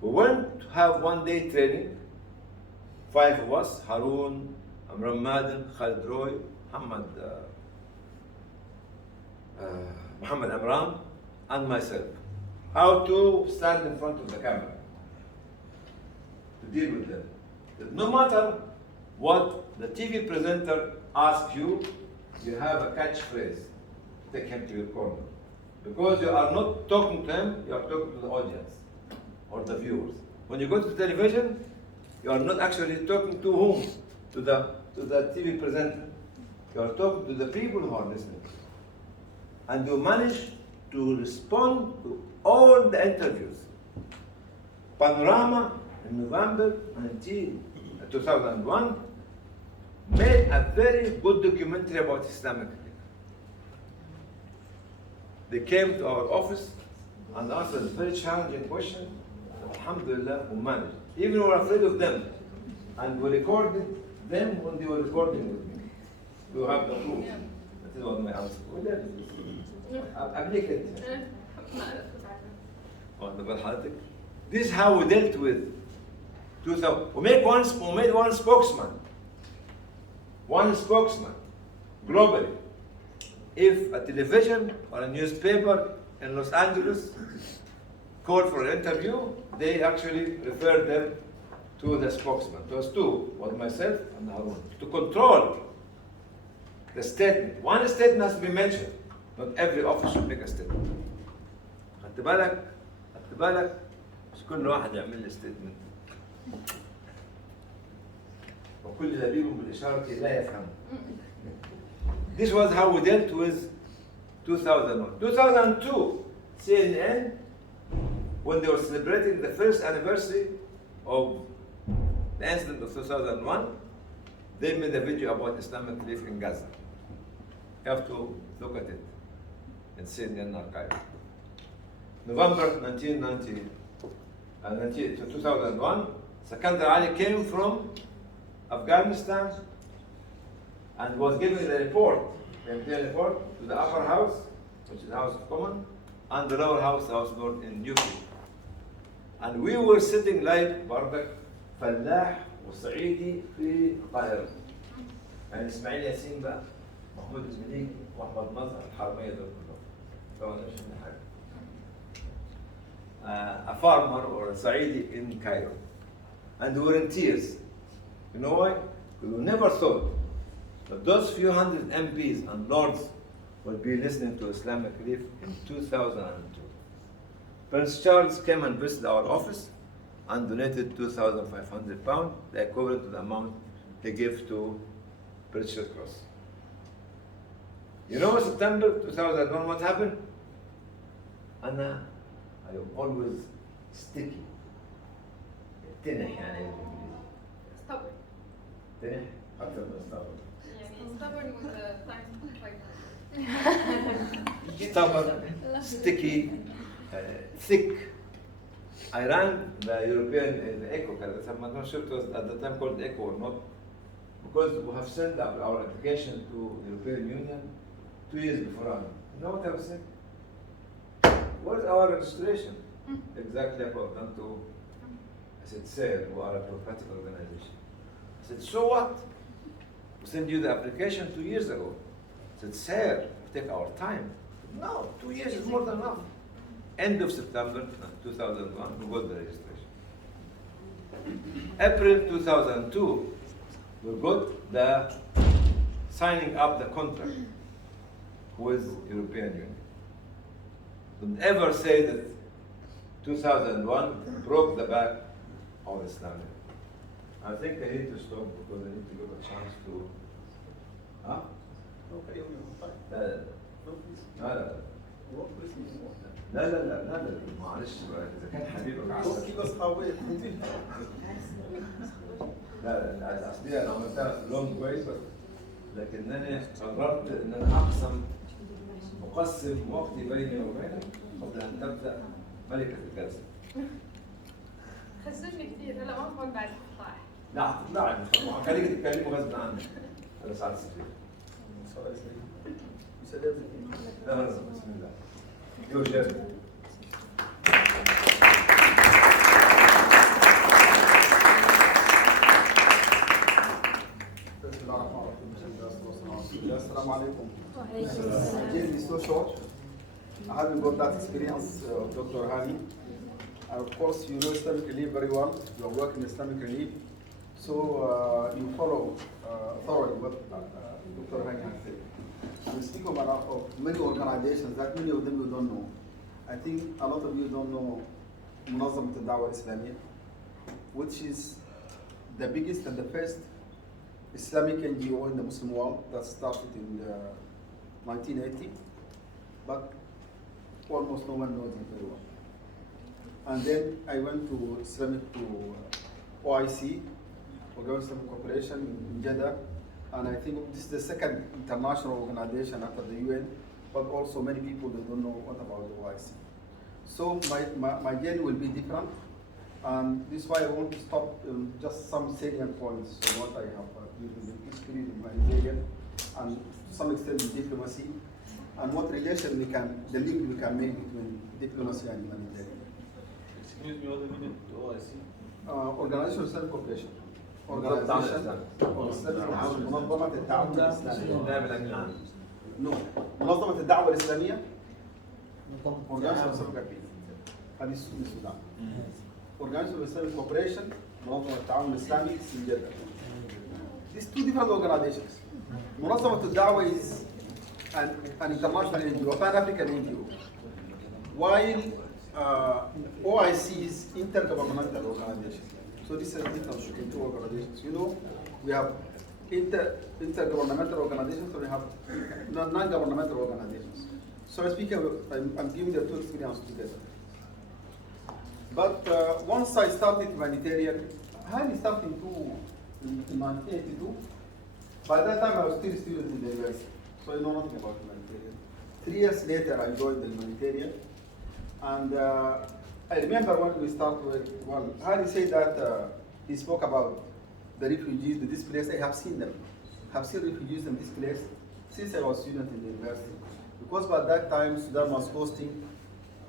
we went to have one-day training. 5 of us, Harun, Amram Madden, Khalid Roy, Muhammad Amram, and myself. How to stand in front of the camera to deal with them. That no matter what the TV presenter asks you, you have a catchphrase. Take him to your corner. Because you are not talking to him, you are talking to the audience or the viewers. When you go to television, you are not actually talking to whom? To the TV presenter. You are talking to the people who are listening. And you manage to respond to all the interviews. Panorama in November 2001 made a very good documentary about Islamic. They came to our office and asked us a very challenging question. Alhamdulillah, we managed. Even we were afraid of them. And we recorded them when they were recording with me. We have the proof. That is what my answer was. Applicant. This is how we dealt with 2000. We made one spokesman. One spokesman, globally. If a television or a newspaper in Los Angeles called for an interview, they actually referred them to the spokesman. Those two, was myself and Harun, to control the statement. One statement has to be mentioned. Not every office should make a statement. خدت بالك مش كل واحد يعمل لي statement. وكل لبيب بالإشارة لا يفهم. This was how we dealt with 2001. 2002, CNN, when they were celebrating the first anniversary of the incident of 2001, they made a video about Islamic relief in Gaza. You have to look at it in CNN archive. November 2001, Sakandar Ali came from Afghanistan and was giving the report, the report to the upper house, which is the House of Commons, and the lower house, the House of Lords in UK. And we were sitting like Bardak, فلاح وصعيدي في القاهرة. يعني إسماعيل ياسين بقى، محمود المليكي، وأحمد مظهر، الحرمية دول كلهم. طبعا مش من حاجة. A farmer or a Saidi in Cairo. And we were in tears. You know why? We never thought that those few hundred MPs and lords would be listening to Islamic Relief in 2002. Prince Charles came and visited our office and donated £2,500, the equivalent to the amount he gave to British Red Cross. You know, September 2001, what happened? Anna, I am always sticky. تنح يعني stubborn. تنح أكثر من stubborn. يعني stubborn with the times like Stubborn, sticky, thick. I ran the European ECHO, I'm not sure it was at the time called ECHO or not, because we have sent our application to the European Union 2 years before. You know what I was saying? What is our registration? Exactly like what I've done to, I said, sir, we are a bureaucratic organization. I said, so what? We sent you the application 2 years ago. I said, sir, take our time. No, 2 years is more than enough. End of September 2001, we got the registration. April 2002, we got the signing up the contract with European Union. Don't ever say that 2001 broke the back of Islam. I think I need to stop because I need to give a chance to. Huh? Okay, fine. لا لا No, please. لا لا What, please? لا لا لا لا لا معلش بقى اذا كان حبيبك Don't عسل. keep us away. Continue. لا لا اصلي انا عملتها لون كويس بس لكنني قررت ان انا اقسم وقتي بيني وبينك قبل ان تبدا ملكه الجلسه. خسرني كثير هلا ما بقول بعد الافتتاح. لا هتطلعي مش هتطلعي خليك تتكلموا غصب عنك. انا سعد السفير. So I say, you said everything. لا لا بسم الله. يو شيخ. Assalamu alaikum. وعليكم Again, it's so short. I haven't got that experience of Dr. Hany. And of course, you know Islamic relief very well. You are working in Islamic relief. So you follow thoroughly what Dr. Hany has said. We speak of many organizations that many of them you don't know. I think a lot of you don't know Munazzamat al-Dawah Islamiyya, which is the biggest and the first Islamic NGO in the Muslim world that started in 1980, but almost no one knows it very well. And then I went to OIC, Organized Islamic Cooperation in Jeddah, and I think this is the second international organization after the UN, but also many people they don't know what about the OIC. So my journey will be different, and this is why I want to stop just some salient points of what I have experience in humanitarian, and to some extent in diplomacy, and what relation the link we can make between diplomacy and humanitarian. Excuse me, what do you mean OIC? Organization of Islamic Cooperation. منظمة التعاون الإسلامية. No. منظمة الدعوة الإسلامية. Organization of Islamic Cooperation. هذه السودان. Organization of Islamic Cooperation. منظمة التعاون الإسلامي في جدة. These two different organizations. منظمة الدعوة is an international NGO, Pan-African NGO. While OIC is intergovernmental organization. So this is a difference between two organizations. You know, we have intergovernmental organizations, and we have non-governmental organizations. So I'm giving the two experiences together. But once I started humanitarian, I started in 1982. By that time, I was still a student in the university, so I know nothing about humanitarian. 3 years later, I joined the humanitarian, and I remember when we started, Hany said that he spoke about the refugees, the displaced. I have seen them. I have seen refugees and displaced since I was a student in the university. Because by that time, Sudan was hosting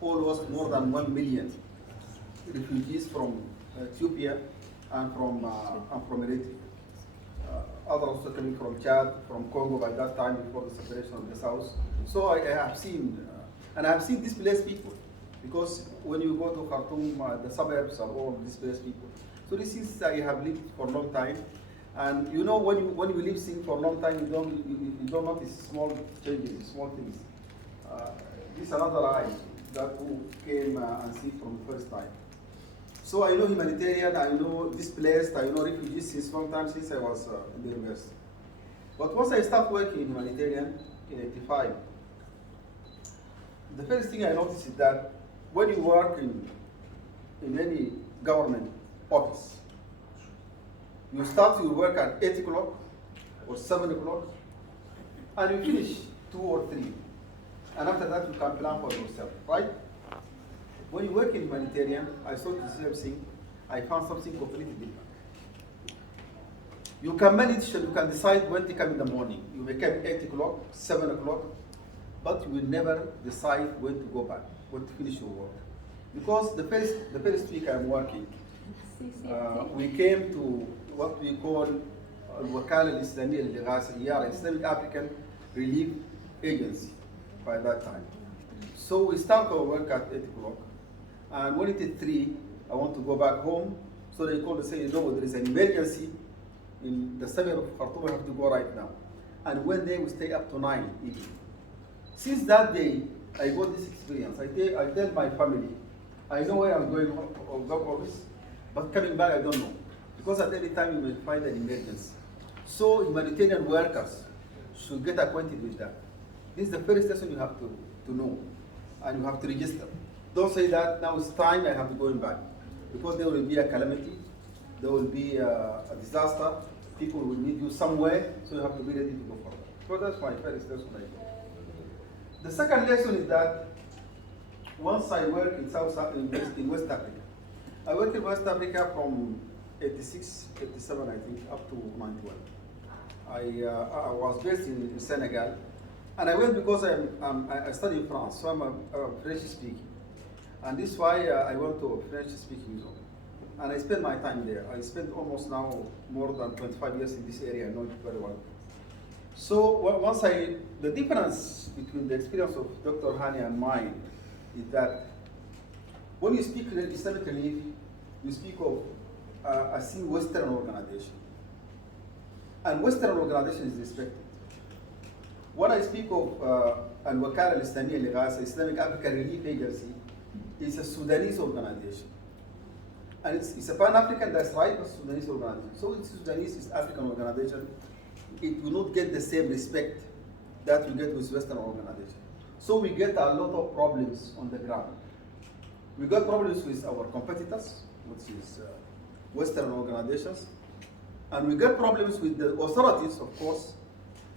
almost more than 1 million refugees from Ethiopia and from Eritrea. Others also coming from Chad, from Congo by that time before the separation of the South. So I have seen, and I have seen displaced people. Because when you go to Khartoum, the suburbs are all displaced people. So this is I have lived for a long time, and you know when you live for a long time, you don't notice small changes, small things. This is another eye that who came and see from the first time. So I know humanitarian, I know displaced, I know refugees since long time since I was in the university. But once I started working in humanitarian in '85, the first thing I noticed is that when you work in any government office, you start your work at 8 o'clock or 7 o'clock, and you finish 2 or 3. And after that, you can plan for yourself, right? When you work in humanitarian, I saw the same thing. I found something completely different. You can manage and you can decide when to come in the morning. You may come 8 o'clock, 7 o'clock, but you will never decide when to go back, when to finish your work. Because the first week I'm working, we came to what we call Al-Wakala Al-Islamiyya Al-Ighasiyya, Islamic African Relief Agency by that time. So we start our work at 8 o'clock, and when it is 3, I want to go back home. So they call to say, there is an emergency in the suburb of Khartoum, we have to go right now. And when they will stay up to 9 evening. Since that day, I got this experience. I tell my family, I know where I'm going on job office, but coming back, I don't know. Because at any time you may find an emergency. So humanitarian workers should get acquainted with that. This is the first lesson you have to know, and you have to register. Don't say that now it's time, I have to go back. Because there will be a calamity, there will be a disaster, people will need you somewhere, so you have to be ready to go forward. So that's my first lesson I got. The second lesson is that once I work in in West Africa. I worked in West Africa from 86, 87, I think, up to 91. I was based in Senegal, and I went because I studied in France, so I'm a French speaking. And this is why I went to a French speaking zone. And I spent my time there. I spent almost now more than 25 years in this area, I know it very well. So the difference between the experience of Dr. Hany and mine is that when you speak Islamic relief, you speak of a Western organization. And Western organization is respected. When I speak of Al-Wakala Al-Islamiyya Lighasa, Islamic African Relief Agency, it's a Sudanese organization. And it's a Pan-African, that's right, but Sudanese organization. So it's Sudanese, it's African organization. It will not get the same respect that you get with Western organization. So we get a lot of problems on the ground. We got problems with our competitors, which is Western organizations. And we get problems with the authorities, of course,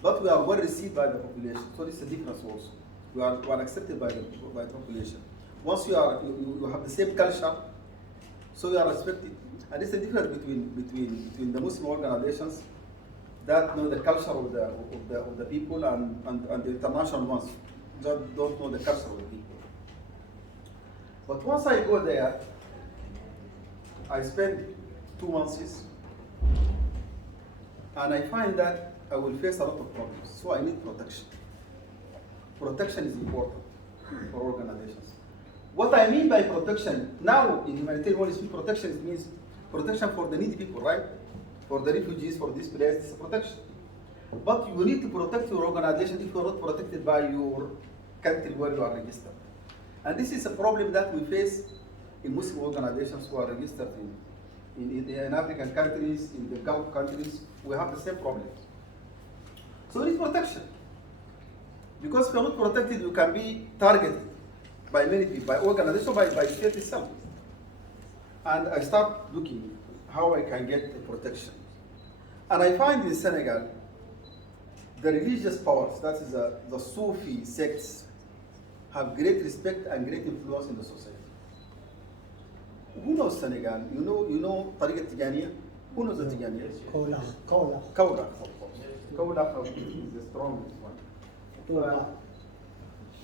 but we are well received by the population. So this is a difference also. We are accepted by the population. Once you have the same culture, so you are respected. And it's a difference between the Muslim organizations that know the culture of the people and the international ones that don't know the culture of the people. But once I go there, I spend 2 months, and I find that I will face a lot of problems. So I need protection. Protection is important for organizations. What I mean by protection, now in humanitarian, when you speak protection, it means protection for the needy people, right? For the refugees, for this place, it's a protection. But you need to protect your organization if you're not protected by your country where you are registered. And this is a problem that we face in Muslim organizations who are registered in African countries, in the Gulf countries. We have the same problems. So we need protection. Because if you're not protected, you can be targeted by many people, by organizations, by state itself. And I start looking how I can get protection. And I find in Senegal, the religious powers, that is the Sufi sects, have great respect and great influence in the society. Who knows Senegal? You know Tariqa Tijaniya? Who knows the Tijaniya? Kaula. Kaula, of course. Kaula is the strongest one.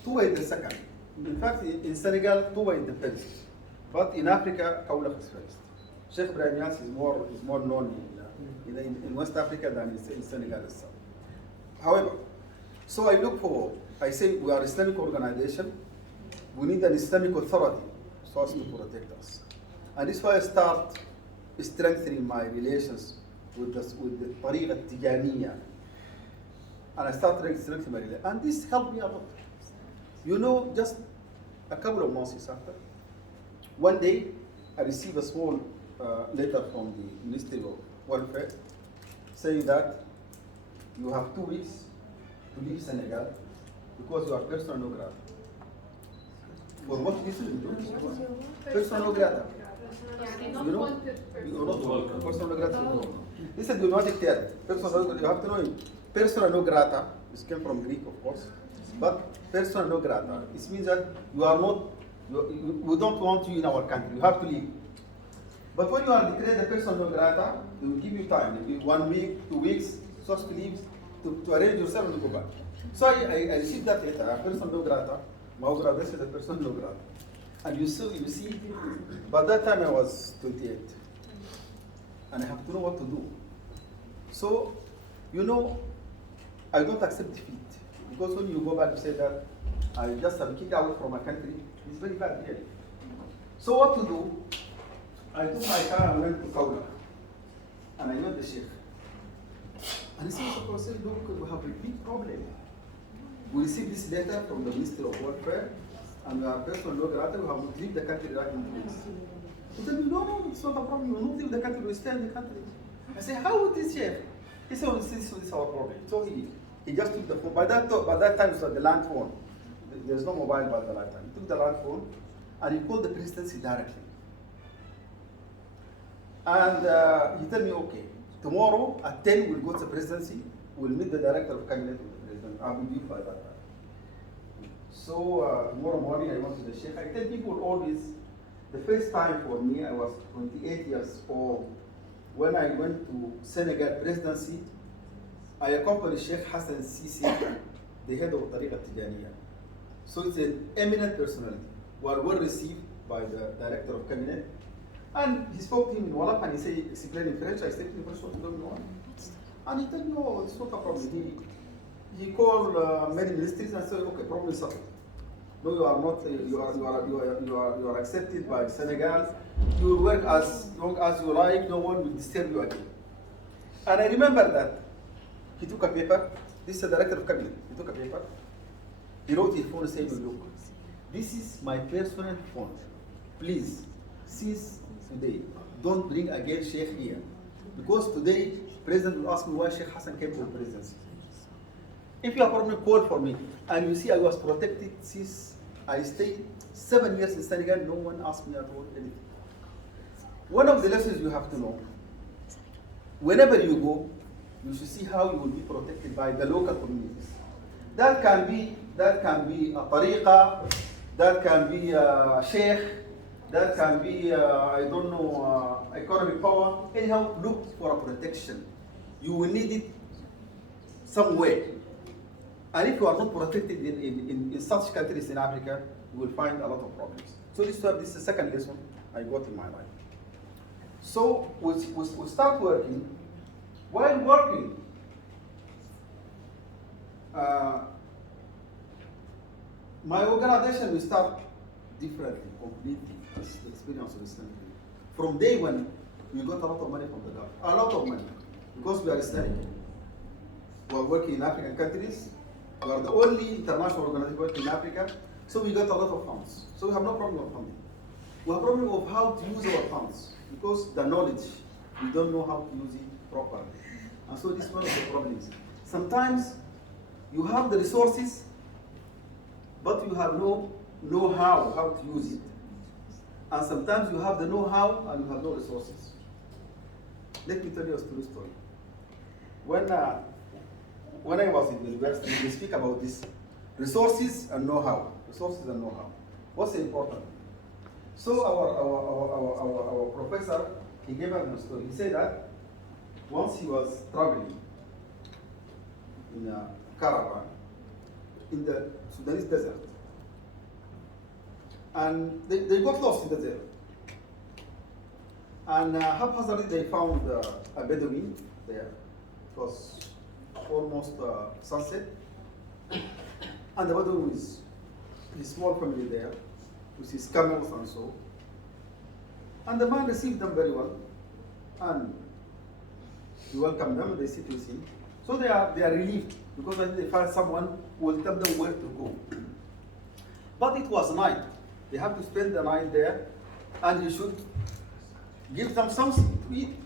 Tuba is the second. In fact, in Senegal, Tuba is the first. But in Africa, Kaula is first. Sheikh Ibrahim Niasse is more known in West Africa than in Senegal itself. However, so I say we are an Islamic organization, we need an Islamic authority so as to protect us. And this is why I start strengthening my relations with the Tariqa Tijaniya. And I start strengthening my relations. And this helped me a lot. You know, just a couple of months after, one day I received a small letter from the Ministry of Welfare saying that you have 2 weeks to leave Senegal because you are persona non grata. For what reason? Persona non grata. You know? You're not welcome. Persona non grata. This is a diplomatic term. You have to know it. Persona non grata, this came from Greek, of course, but persona non grata, it means that you are not, we don't want you in our country, you have to leave. But when you are declared a persona non grata, they will give you time, maybe 1 week, 2 weeks, so to leave, to arrange yourself and to go back. So I received that letter, persona non grata, this is a persona non grata. And you see, by that time I was 28, and I have to know what to do. So, you know, I don't accept defeat. Because when you go back, you say that I just have kicked out from my country, it's very bad, really. So what to do? I took my car and went to Kaula. And I met the sheikh. And he said, look, we have a big problem. We received this letter from the Ministry of Welfare, and we are personal law grata, we have to leave the country right in 2 weeks. He told me, no, it's not a problem, we will not leave the country, we stay in the country. I said, how would this sheikh? He said, this is our problem. So he just took the phone. By that time, it was the land phone. There's no mobile by the right time. He took the land phone, and he called the presidency directly. And he told me, okay, tomorrow at 10 we'll go to the presidency, we'll meet the director of cabinet with the president. I will be by that time. So tomorrow morning I went to the sheikh. I tell people always, the first time for me, I was 28 years old. When I went to Senegal presidency, I accompanied Sheikh Hassan Sisi, the head of Tariqa Tijaniya. So it's an eminent personality, well received by the director of cabinet. And he spoke to him in Wallach and he said, explained in French, I said in French, what you don't know. And he told me, oh, it's not a problem. He called many ministries and said, okay, problem solved. No, you are not, you are accepted by Senegal. You will work as long as you like, no one will disturb you again. And I remember that he took a paper, this is the director of cabinet, he took a paper, he wrote his phone and said, look, this is my personal phone. Please, since today, don't bring again Sheikh here. Because today, President will ask me why Sheikh Hassan came to the presidency. If you have a problem, call for me. And you see, I was protected since I stayed 7 years in Senegal, no one asked me at all anything. One of the lessons you have to know, whenever you go, you should see how you will be protected by the local communities. That can be a tariqa, that can be a sheikh, that can be, I don't know, economic power. Anyhow, look for a protection. You will need it somewhere. And if you are not protected in such countries in Africa, you will find a lot of problems. So this is the second lesson I got in my life. So we start working. While working, my organization will start differently, completely, as the experience of Islamic. From day one, we got a lot of money from the government, a lot of money, because we are Islamic. We are working in African countries. We are the only international organization working in Africa, so we got a lot of funds. So we have no problem of funding. We have a problem of how to use our funds, because the knowledge, we don't know how to use it properly. And so this is one of the problems. Sometimes you have the resources, but you have no know-how how to use it. And sometimes you have the know-how and you have no resources. Let me tell you a true story. When I was in the university, we speak about this. Resources and know-how. Resources and know-how. What's important? So our professor, he gave us a story. He said that once he was traveling in a caravan in the Sudanese desert, and they got lost in the desert. And haphazardly they found a Bedouin there. It was almost sunset. And the Bedouin is his small family there, with his camels and so. And the man received them very well. And he welcomed them, they sit with him. So they are relieved, because when they find someone who will tell them where to go. But it was night. They have to spend the night there, and he should give them something to eat.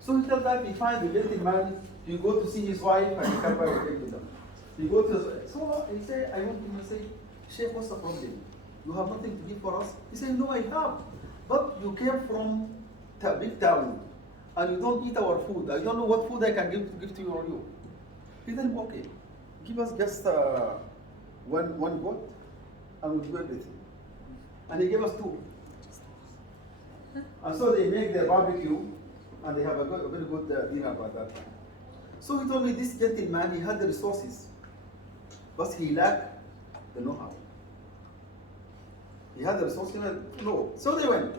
So he tells that he finds the gentleman, he go to see his wife, and he come back again to them. He go to so he say, I want him to say, Sheikh, what's the problem? You have nothing to give for us? He said, no, I have. But you came from a big town, and you don't eat our food. I don't know what food I can give to you or you. He said, okay, give us just one goat, and we'll do everything. And he gave us 2. And so they make their barbecue, and they have a very good dinner by that time. So he told me this gentleman, he had the resources, but he lacked the know-how. He had the resources, no. So they went.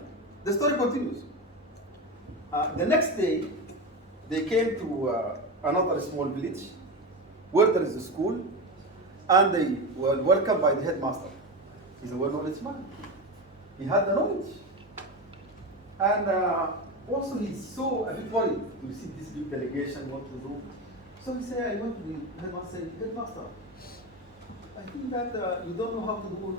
The story continues. The next day, they came to another small village where there is a school, and they were welcomed by the headmaster. He's a well-knowledge man. He had the knowledge. And also he's so a bit worried to receive this big delegation, what to do. So he said, I went to the headmaster and said, headmaster, I think that you don't know how to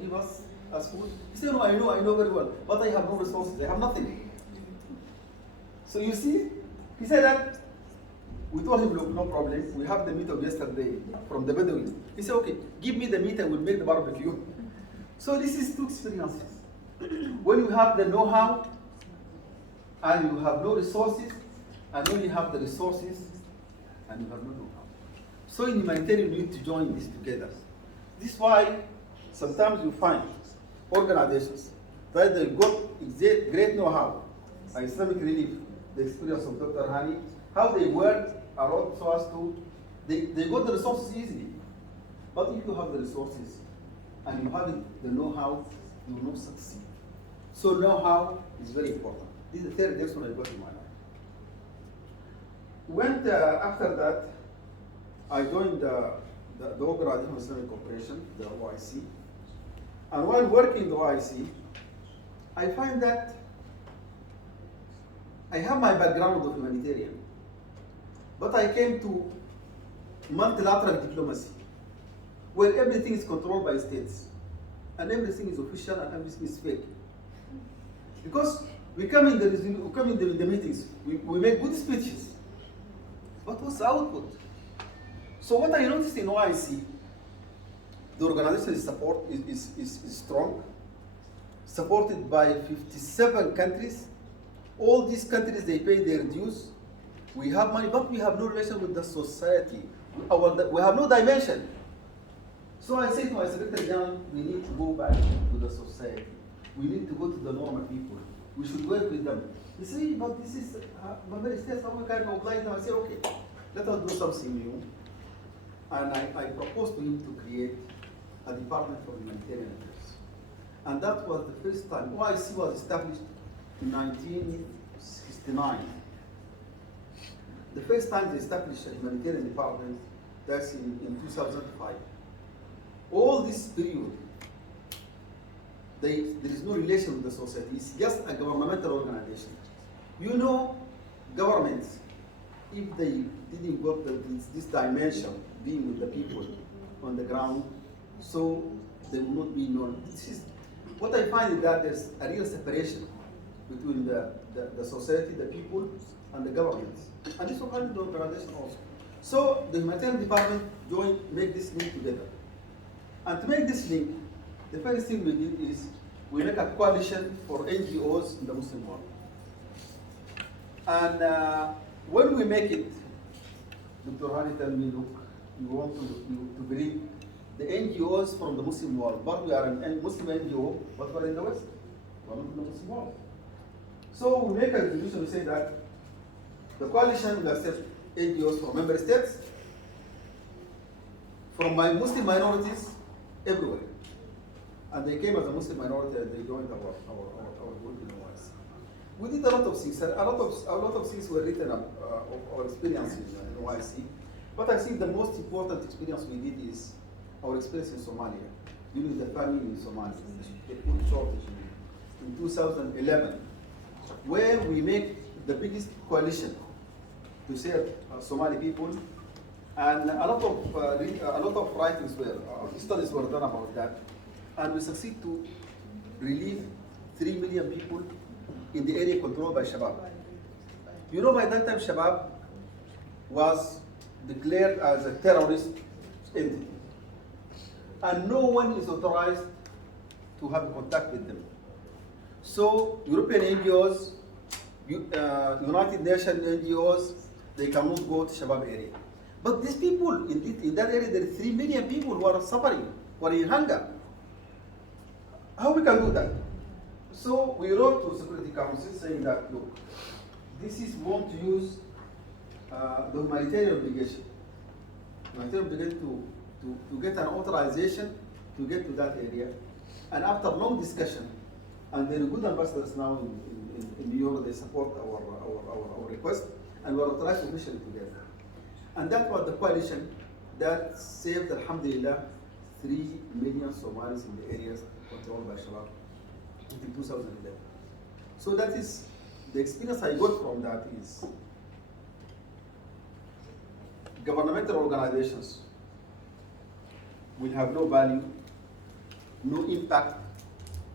give us a school. He said, no, I know very well, but I have no resources, I have nothing. So you see, he said that, we told him, look, no problem, we have the meat of yesterday from the Bedouins. He said, okay, give me the meat and we'll make the barbecue. So this is two experiences. When you have the know-how, and you have no resources, and when you have the resources, and you have no know-how. So in humanitarian, you need to join this together. This is why sometimes you find organizations that they got great know-how. Islamic Relief, the experience of Dr. Hany, how they work a lot so as to, they got the resources easily. But if you have the resources and you have the know-how, you will not succeed. So know-how is very important. This is the third lesson I got in my life. After that, I joined the Organization of Islamic Cooperation, the OIC. And while working in the OIC, I find that I have my background of humanitarian, but I came to multilateral diplomacy, where everything is controlled by states, and everything is official and everything is fake. Because we come in the meetings, we make good speeches, but what's the output? So what I noticed in OIC, the organization is strong, supported by 57 countries. All these countries, they pay their dues. We have money, but we have no relation with the society. We have no dimension. So I say to my Secretary General, we need to go back to the society. We need to go to the normal people. We should work with them. You see, but this is member states, how we can oblige them. I say, okay, let us do something new. And I proposed to him to create a department for humanitarian affairs. And that was the first time. OIC was established in 1969. The first time they established a humanitarian department, that's in 2005. All this period, there is no relation with the society. It's just a governmental organization. You know, governments, if they didn't got this dimension, being with the people on the ground, so they will not be known. This is, what I find is that there's a real separation between the society, the people, and the governments. And this will help the organization also. So the humanitarian department make this link together. And to make this link, the first thing we did is we make a coalition for NGOs in the Muslim world. And when we make it, Dr. Hany told me, look, you want to bring the NGOs from the Muslim world, but we are a Muslim NGO, but we're in the West, we're not in the Muslim world. So we make a resolution, we say that the coalition will accept NGOs from member states, from my Muslim minorities, everywhere. And they came as a Muslim minority and they joined our group in OIC. We did a lot of things. A lot of things were written of our experiences in OIC. But I think the most important experience we did is our experience in Somalia, during the famine in Somalia, the food shortage in 2011, where we made the biggest coalition to serve Somali people. And a lot of writings studies were done about that. And we succeed to relieve 3 million people in the area controlled by Shabab. You know, by that time, Shabab was declared as a terrorist entity. And no one is authorized to have contact with them. So European NGOs, United Nations NGOs, they cannot go to Shabab area. But these people, in that area, there are 3 million people who are suffering, who are in hunger. How we can do that? So we wrote to Security Council saying that, look, this is we want to use the humanitarian obligation. Humanitarian obligation to get an authorization to get to that area. And after long discussion, and there are good ambassadors now in New York, they support our request, and we are authorized officially together. And that was the coalition that saved, alhamdulillah, 3 million Somalis in the areas controlled by Shabab in 2011. So that is, the experience I got from that is governmental organizations will have no value, no impact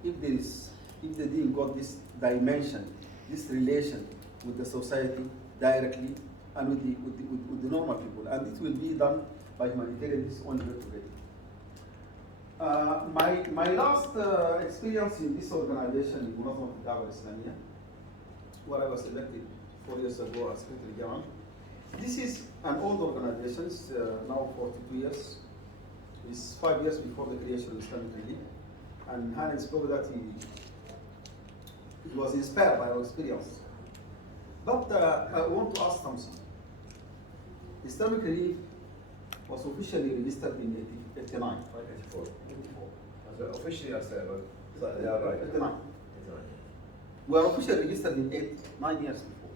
if they didn't got this dimension, this relation with the society directly and with the normal people. And it will be done by humanitarian. This is only way to get it. My last experience in this organization in Munazzamat al-Dawah Islamiyya, where I was elected 4 years ago as Secretary General. This is an old organization, now 42 years. It's 5 years before the creation of Islamic Relief. And Hany spoke that he was inspired by our experience. But I want to ask something. Islamic Relief was officially registered in 1989. 84. Officially, I said, but yeah, right. 89. We are officially registered in 9 years before.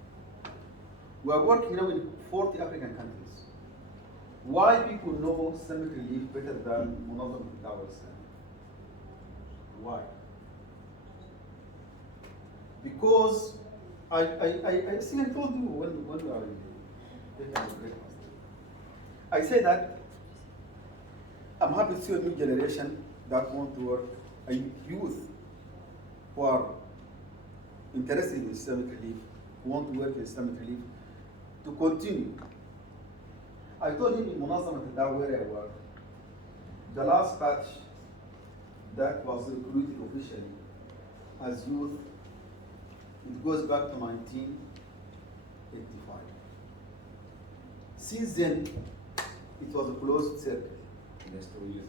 We are working now in 40 African countries. Why people know Islamic Relief better than Munazzamat al-Dawah Islamiyya? Why? Because I think I told you when we are in the breakfast. I say that I'm happy to see a new generation that want to work, a youth who are interested in Islamic Relief, who want to work in Islamic Relief, to continue. I told him in Munazzamat al-Dawah where I work, the last batch that was recruited officially as youth, it goes back to 1985. Since then, it was a closed circle. Next 2 years.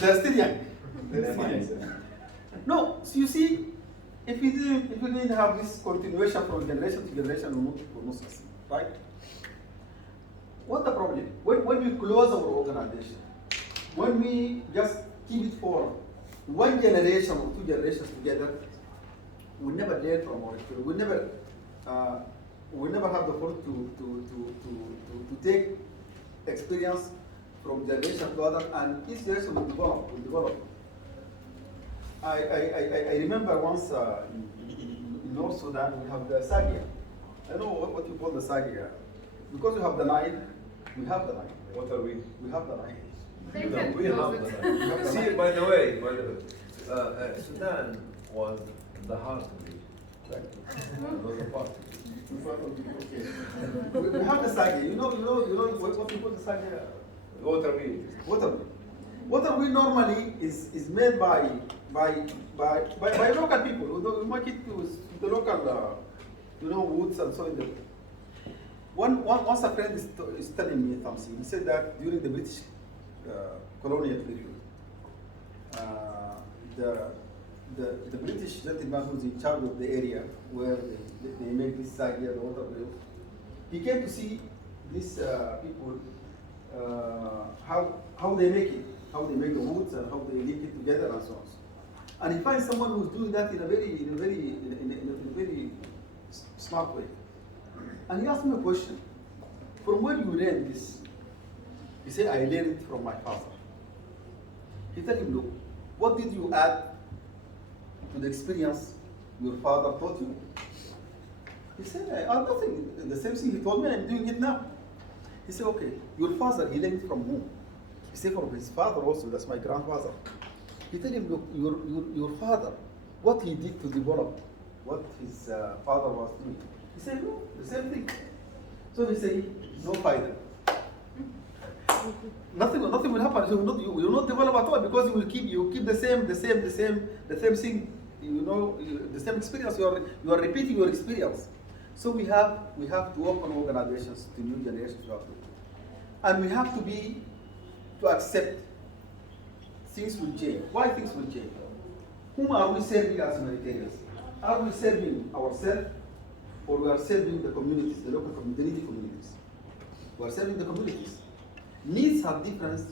They're still young. They're still young. No, so you see, if we didn't have this continuation from generation to generation, we will not succeed, right? What's the problem? When we close our organization, when we just keep it for one generation or 2 generations together, we never learn from our experience. We never have the force to take experience from generation to other, and each generation will develop. I remember once in North Sudan we have the Sagia. I know what you call the Sagia. Because we have the Nile, we have the Nile. What are we? We have the Nile. They No, can we have close it. that. See, by the way, Sudan was the heart of it. Was a part. We have the Sagia. You know what you call the Sagia? Watermeal. Watermeal normally is made by local people. We make it to the local, woods and so on. Once a friend is telling me something. He said that during the British colonial period, the British gentleman who's in charge of the area where they make this Sagia, the water wheel, he came to see these people how they make it, how they make the woods and how they link it together and so on. And he finds someone who's doing that in a very smart way. And he asked me a question. From where you learn this? He said, I learned it from my father. He told him, look, what did you add to the experience your father taught you? He said, I add nothing. The same thing he told me, I'm doing it now. He said, okay, your father, he learned from whom? He said, from his father also, that's my grandfather. He told him, look, your father, what he did to develop what his father was doing. He said, no, the same thing. So he said, no fighter. Nothing will happen. You will not develop at all because you will keep the same thing. The same experience. You are repeating your experience. So we have to open organizations to new generations, and we have to accept things will change. Why things will change? Whom are we serving as humanitarians? Are we serving ourselves, or we are serving the communities, the local needy communities? We are serving the communities. Needs are different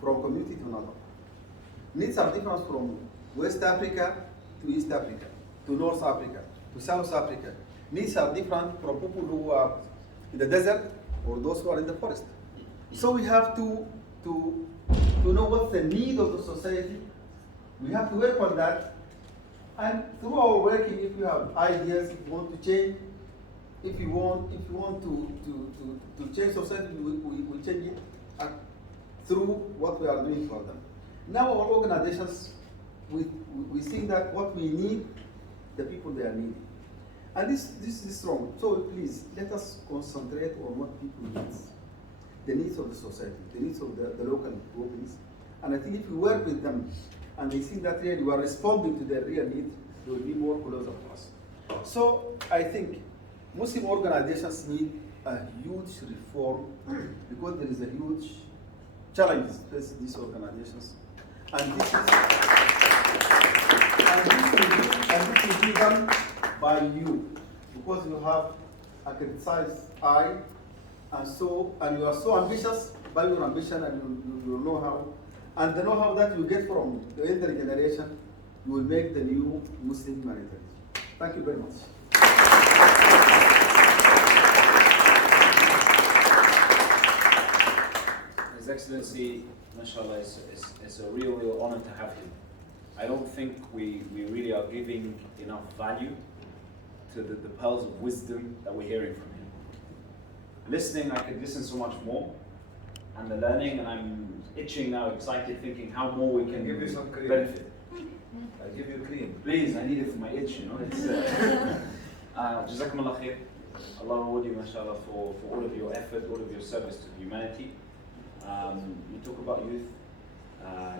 from community to another. Needs are different from West Africa to East Africa, to North Africa, to South Africa. Needs are different from people who are in the desert or those who are in the forest. So we have to know what's the need of the society. We have to work on that And through our working, if you have ideas, if you want to change, if you want to change society, we change it through what we are doing for them. Now our organizations, we think that what we need, the people they are needing. And this is strong. So please, let us concentrate on what people need. The needs of the society, the needs of the local groups. And I think if we work with them and they see that really we are responding to their real needs, they will be more closer to us. So I think Muslim organizations need a huge reform because there is a huge challenge facing these organizations. And this will be done by you, because you have a criticized eye, and you are so ambitious by your ambition, and you know how, and the know-how that you get from the elder generation, you will make the new Muslim humanitarian. Thank you very much. His Excellency, mashallah, it's a real honor to have him. I don't think we really are giving enough value to the pearls of wisdom that we're hearing from him. Listening, I could listen so much more, and the learning, and I'm itching now, excited, thinking how more we can give you some cream. benefit. I'll give you cream. Please, I need it for my itch, you know. It's Jazakum Allah khair. Allah reward you, mashallah, for all of your effort, all of your service to humanity. You talk about youth,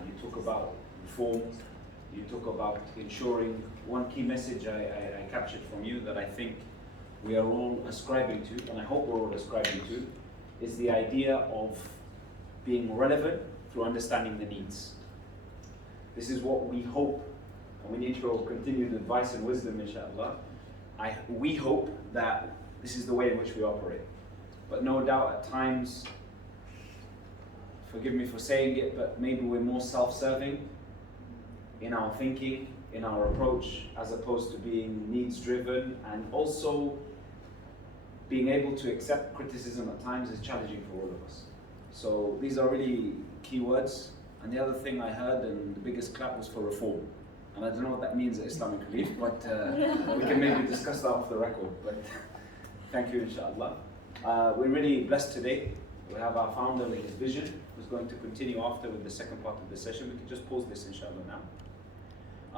you talk about reform, you talk about ensuring. One key message I captured from you that I think we are all ascribing to, and I hope we're all ascribing to, is the idea of being relevant through understanding the needs. This is what we hope, and we need your continued advice and wisdom, inshallah. We hope that this is the way in which we operate. But no doubt at times, forgive me for saying it, but maybe we're more self-serving in our thinking, in our approach, as opposed to being needs-driven, and also being able to accept criticism at times is challenging for all of us. So these are really key words. And the other thing I heard, and the biggest clap, was for reform. And I don't know what that means at Islamic Relief, but we can maybe discuss that off the record. But thank you, inshallah. We're really blessed today. We have our founder with his vision, who's going to continue after with the second part of the session. We can just pause this, inshallah, now.